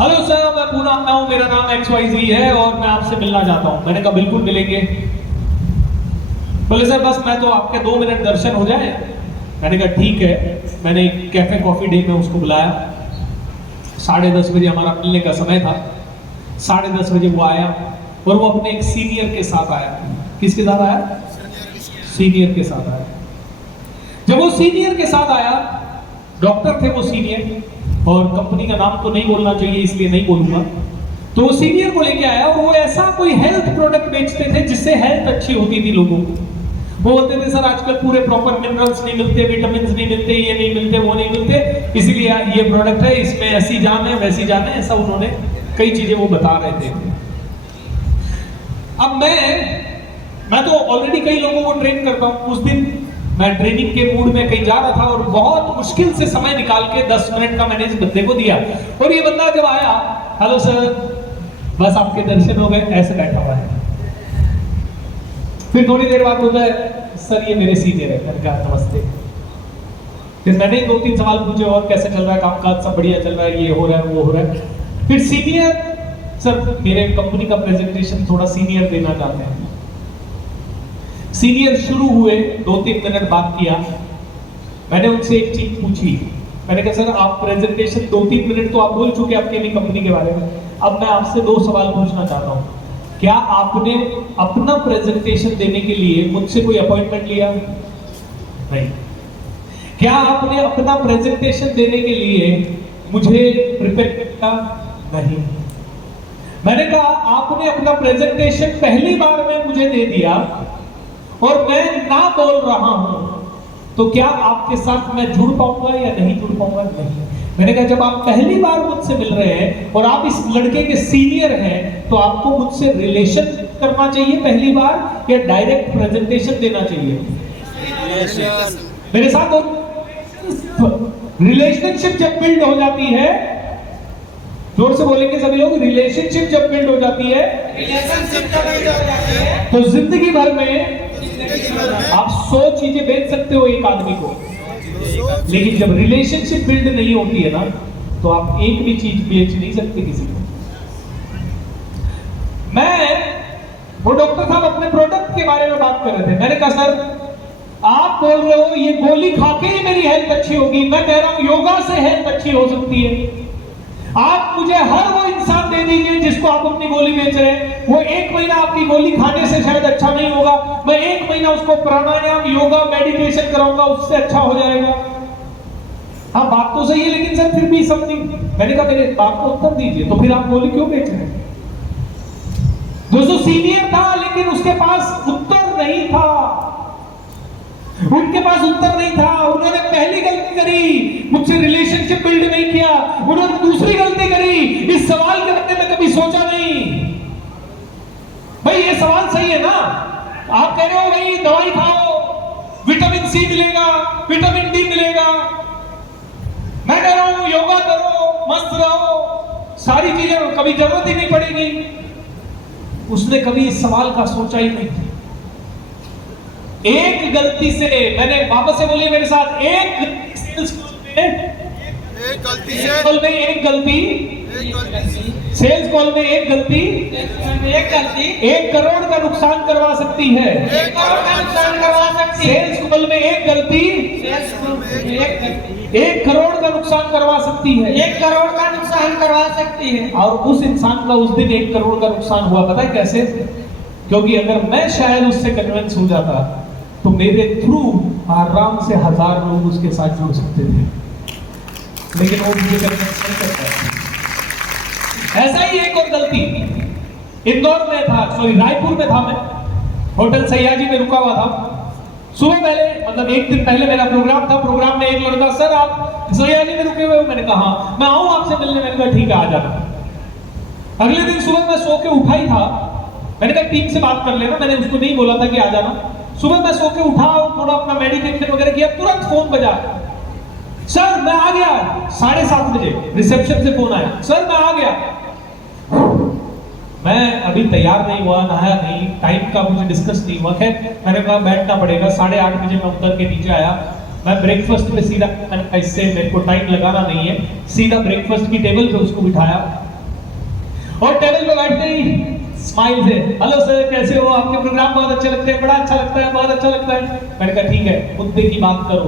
हेलो सर, मैं पूना आता हूँ, मेरा नाम XYZ है और मैं आपसे मिलना चाहता हूँ। मैंने कहा बिल्कुल मिलेंगे। बोले सर बस मैं तो आपके 2 मिनट दर्शन हो जाए। मैंने कहा ठीक है। मैंने एक कैफे कॉफी डे में उसको बुलाया। 10:30 बजे हमारा मिलने का समय था। 10:30 बजे वो आया और वो अपने एक सीनियर के साथ आया। किसके साथ आया? सीनियर के साथ आया। जब वो सीनियर के साथ आया, डॉक्टर थे वो सीनियर, और कंपनी का नाम तो नहीं बोलना चाहिए इसलिए नहीं बोलूंगा। तो वो सीनियर को लेके आया और वो ऐसा कोई हेल्थ प्रोडक्ट बेचते थे जिससे हेल्थ अच्छी होती थी लोगों को। वो बोलते थे सर आजकल पूरे प्रॉपर मिनरल्स नहीं मिलते, विटामिन नहीं मिलते, ये नहीं मिलते, वो नहीं मिलते, इसलिए ये प्रोडक्ट है, इसमें ऐसी जान है वैसी जान है। ऐसा उन्होंने कई चीजें वो बता रहे थे। अब मैं तो ऑलरेडी कई लोगों को ट्रेन करता हूँ। उस दिन मैं ट्रेनिंग के मूड में कहीं जा रहा था और बहुत मुश्किल से समय निकाल के 10 मिनट का मैंने इस बंदे को दिया। और ये बंदा जब आया, हेलो सर, बस आपके दर्शन हो गए, ऐसे बैठा हुआ है। फिर थोड़ी देर बाद बोलता है सर ये मेरे सीनियर है। मैंने कहा नमस्ते। फिर मैंने 2-3 सवाल पूछे, और कैसे चल रहा है कामकाज, सब बढ़िया चल रहा है, ये हो रहा है वो हो रहा है। फिर सीनियर, सर मेरे कंपनी का प्रेजेंटेशन थोड़ा सीनियर देना चाहते हैं। सीनियर शुरू हुए, 2-3 मिनट बात किया। मैंने उनसे एक चीज पूछी। मैंने कहा सर आप प्रेजेंटेशन 2-3 मिनट तो आप बोल चुके आपके भी कंपनी के बारे में, अब मैं आपसे 2 सवाल पूछना चाहता हूँ। क्या आपने अपना प्रेजेंटेशन देने के लिए मुझसे कोई अपॉइंटमेंट लिया? नहीं। क्या आपने अपना प्रेजेंटेशन देने के लिए मुझे प्रिपेयर किया? नहीं। मैंने कहा आपने अपना प्रेजेंटेशन पहली बार में मुझे दे दिया और मैं ना बोल रहा हूं, तो क्या आपके साथ मैं जुड़ पाऊंगा या नहीं जुड़ पाऊंगा? नहीं। मैंने कहा जब आप पहली बार मुझसे मिल रहे हैं और आप इस लड़के के सीनियर हैं, तो आपको मुझसे रिलेशन करना चाहिए पहली बार या डायरेक्ट प्रेजेंटेशन देना चाहिए? मेरे साथ रिलेशनशिप जब बिल्ड हो जाती है, जोर से बोलेंगे सभी लोग, रिलेशनशिप जब बिल्ड हो जाती है, तो जिंदगी भर में आप 100 चीजें बेच सकते हो एक आदमी को, लेकिन जब रिलेशनशिप बिल्ड नहीं होती है ना, तो आप एक भी चीज बेच नहीं सकते किसी को। वो डॉक्टर साहब अपने प्रोडक्ट के बारे में बात कर रहे थे। मैंने कहा सर आप बोल रहे हो ये गोली खा के ही मेरी हेल्थ अच्छी होगी, मैं कह रहा हूं योगा से हेल्थ अच्छी हो सकती है। आप मुझे हर वो इंसान दे दीजिए जिसको आप अपनी गोली बेच रहे हैं, वो 1 महीना आपकी गोली खाने से शायद अच्छा नहीं होगा, मैं 1 महीना उसको प्राणायाम, योगा, मेडिटेशन कराऊंगा, उससे अच्छा हो जाएगा। हाँ बात तो सही है, लेकिन सर फिर भी समझी। मैंने कहा मेरे बात को उत्तर दीजिए, तो फिर आप गोली क्यों बेच रहे हैं? दोस्तों सीनियर था लेकिन उसके पास उत्तर नहीं था, उनके पास उत्तर नहीं था। उन्होंने पहली गलती करी, मुझसे रिलेशनशिप बिल्ड नहीं किया। उन्होंने दूसरी गलती करी, इस सवाल के बारे में कभी सोचा नहीं। भाई ये सवाल सही है ना? आप कह रहे हो भाई दवाई खाओ, विटामिन सी मिलेगा, विटामिन डी मिलेगा। मैं कह रहा हूं योगा करो, मस्त रहो, सारी चीजें, कभी जरूरत ही नहीं पड़ेगी। उसने कभी इस सवाल का सोचा ही नहीं। एक गलती से, मैंने वापस से बोलिए मेरे साथ, एक सेल्स कॉल में एक गलती, सेल्स कॉल में एक गलती, 1 करोड़ का नुकसान करवा सकती है। 1 करोड़ का नुकसान करवा सकती है। सेल्स कॉल में एक गलती 1 करोड़ का नुकसान करवा सकती है। 1 करोड़ का नुकसान करवा सकती है। और उस इंसान का उस दिन 1 करोड़ का नुकसान हुआ, पता है कैसे? क्योंकि अगर मैं शायद उससे कन्विंस हो जाता तो मेरे थ्रू आराम से 1000 लोग उसके साथ जुड़ सकते थे। लेकिन वो मुझे कन्विंस नहीं करता है। ऐसा ही एक और गलती, इंदौर में था, सॉरी रायपुर में था मैं, होटल सयाजी में रुका हुआ था। सुबह पहले मतलब एक दिन पहले मेरा प्रोग्राम था, प्रोग्राम में एक लड़का, सर आप सयाजी में रुके हुए हो? मैंने कहा मैं आऊं आपसे मिलने। मैंने कहा ठीक है आ जाना। अगले दिन सुबह मैं सो के उठा ही था, मैंने कहा टीम से बात कर लेना, मैंने उसको नहीं बोला था कि आ जाना। सुबह मैं सो के उठा और थोड़ा अपना मेडिटेशन वगैरह किया, तुरंत फोन बजा, सर मैं आ गया। 7:30 बजे रिसेप्शन से फोन आया, सर मैं आ गया। मैं अभी तैयार नहीं हुआ, नहाया नहीं, टाइम का मुझे डिस्कस नहीं हुआ। खैर मैंने कहा बैठना पड़ेगा। 8:30 बजे मैं उतर के नीचे आया। मैं ब्रेकफास्ट पे सीधा, मैंने इससे मेरे को टाइम लगाना नहीं है, सीधा ब्रेकफास्ट की टेबल पे उसको बिठाया और टेबल पे बैठते ही स्माइल से, हेलो सर कैसे हो, आपके प्रोग्राम बहुत अच्छे लगते हैं, बड़ा अच्छा लगता है, बहुत अच्छा लगता है। मैंने कहा ठीक है मुद्दे की बात करो।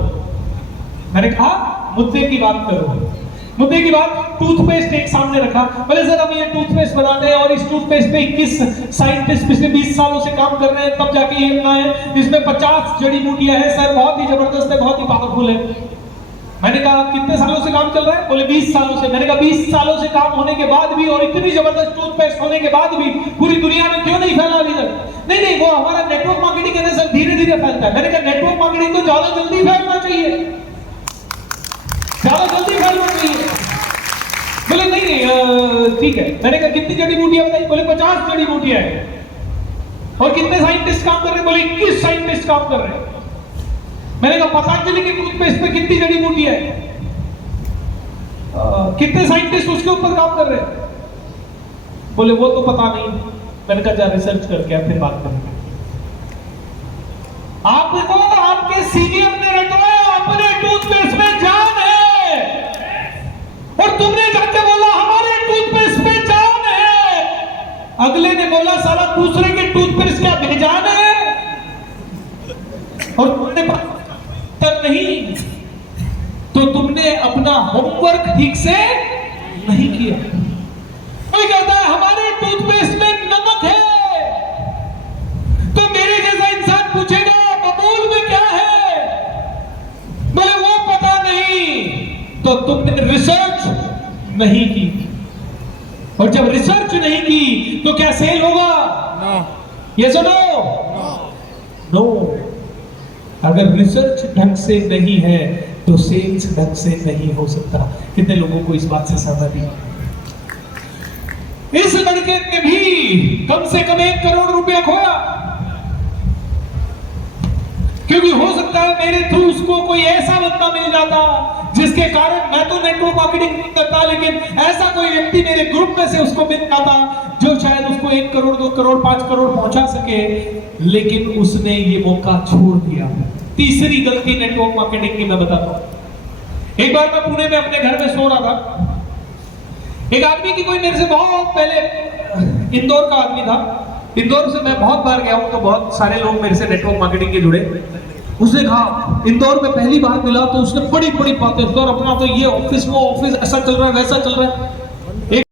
मैंने कहा मुद्दे की बात करो। मुद्दे की बात, टूथपेस्ट एक सामने रखा, बोले सर हम ये टूथपेस्ट बनाते हैं और इस टूथपेस्ट पे 21 साइंटिस्ट पिछले 20 सालों से काम कर रहे हैं, तब जाके ये बना है, इसमें 50 जड़ी बूटियां हैं सर, बहुत ही जबरदस्त है, बहुत ही पावरफुल है। मैंने कहा कितने सालों से काम चल रहा है? बोले 20 सालों से। मैंने कहा 20 सालों से काम होने के बाद भी और इतनी जबरदस्त टूथपेस्ट होने के बाद भी पूरी दुनिया में क्यों नहीं फैला अभी तक? नहीं वो हमारा नेटवर्क मार्केटिंग है सर, धीरे धीरे फैलता है। मैंने कहा नेटवर्क मार्केटिंग तो ज्यादा जल्दी फैलना चाहिए, ज्यादा जल्दी फैलना चाहिए। बोले नहीं ठीक है। मैंने कहा कितनी जड़ी बूटियां बताई? बोले 50 जड़ी बूटियां है। और कितने साइंटिस्ट काम कर रहे हैं? बोले 21 साइंटिस्ट काम कर रहे हैं। मैंने कहा पतंजलि के टूथपेस्ट पे कितनी जड़ी बूटियां है? कितने साइंटिस्ट उसके ऊपर काम कर रहे हैं? बोले वो तो पता नहीं। मैंने कहा जा रिसर्च करके फिर बात करेंगे। आपको आपके सीनियर ने रटवाया अपने टूथपेस्ट में जान है और तुमने जाके बोला हमारे टूथपेस्ट में जान है। अगले ने बोला साला दूसरे के टूथपेस्ट क्या बेजान है? और तुमने नहीं तो तुमने अपना होमवर्क ठीक से नहीं किया। कोई कहता है हमारे टूथपेस्ट में नमक है, तो मेरे जैसा इंसान पूछेगा बबूल में क्या है? बोले वो पता नहीं। तो तुमने रिसर्च नहीं की, और जब रिसर्च नहीं की तो क्या सेल होगा? ये सुनो, नो। अगर रिसर्च ढंग से नहीं है तो सेल्स ढंग से नहीं हो सकता। कितने लोगों को इस बात से सहमति है? इस लड़के ने भी कम से कम 1 करोड़ रुपया खोया, क्योंकि हो सकता है मेरे थ्रू उसको कोई ऐसा बंदा मिल जाता जिसके कारण, मैं तो नेटवर्क मार्केटिंग नहीं करता, लेकिन ऐसा कोई व्यक्ति मेरे ग्रुप में से उसको मिल जाता जो शायद उसको 1 करोड़ 2 करोड़ 5 करोड़ पहुंचा सके, लेकिन उसने ये मौका छोड़ दिया। तीसरी गलती नेटवर्क मार्केटिंग की मैं बताता हूं। एक बार मैं पुणे में अपने घर में सो रहा था, एक आदमी की कोई मेरे से बहुत पहले, इंदौर का आदमी था, इंदौर से मैं बहुत बार गया हूं तो बहुत सारे लोग मेरे से नेटवर्क मार्केटिंग के जुड़े। उसने कहा इंदौर में पहली बार मिला तो उसने बड़ी बड़ी बातें, सर अपना तो ये ऑफिस वो ऑफिस ऐसा चल रहा है वैसा चल रहा है।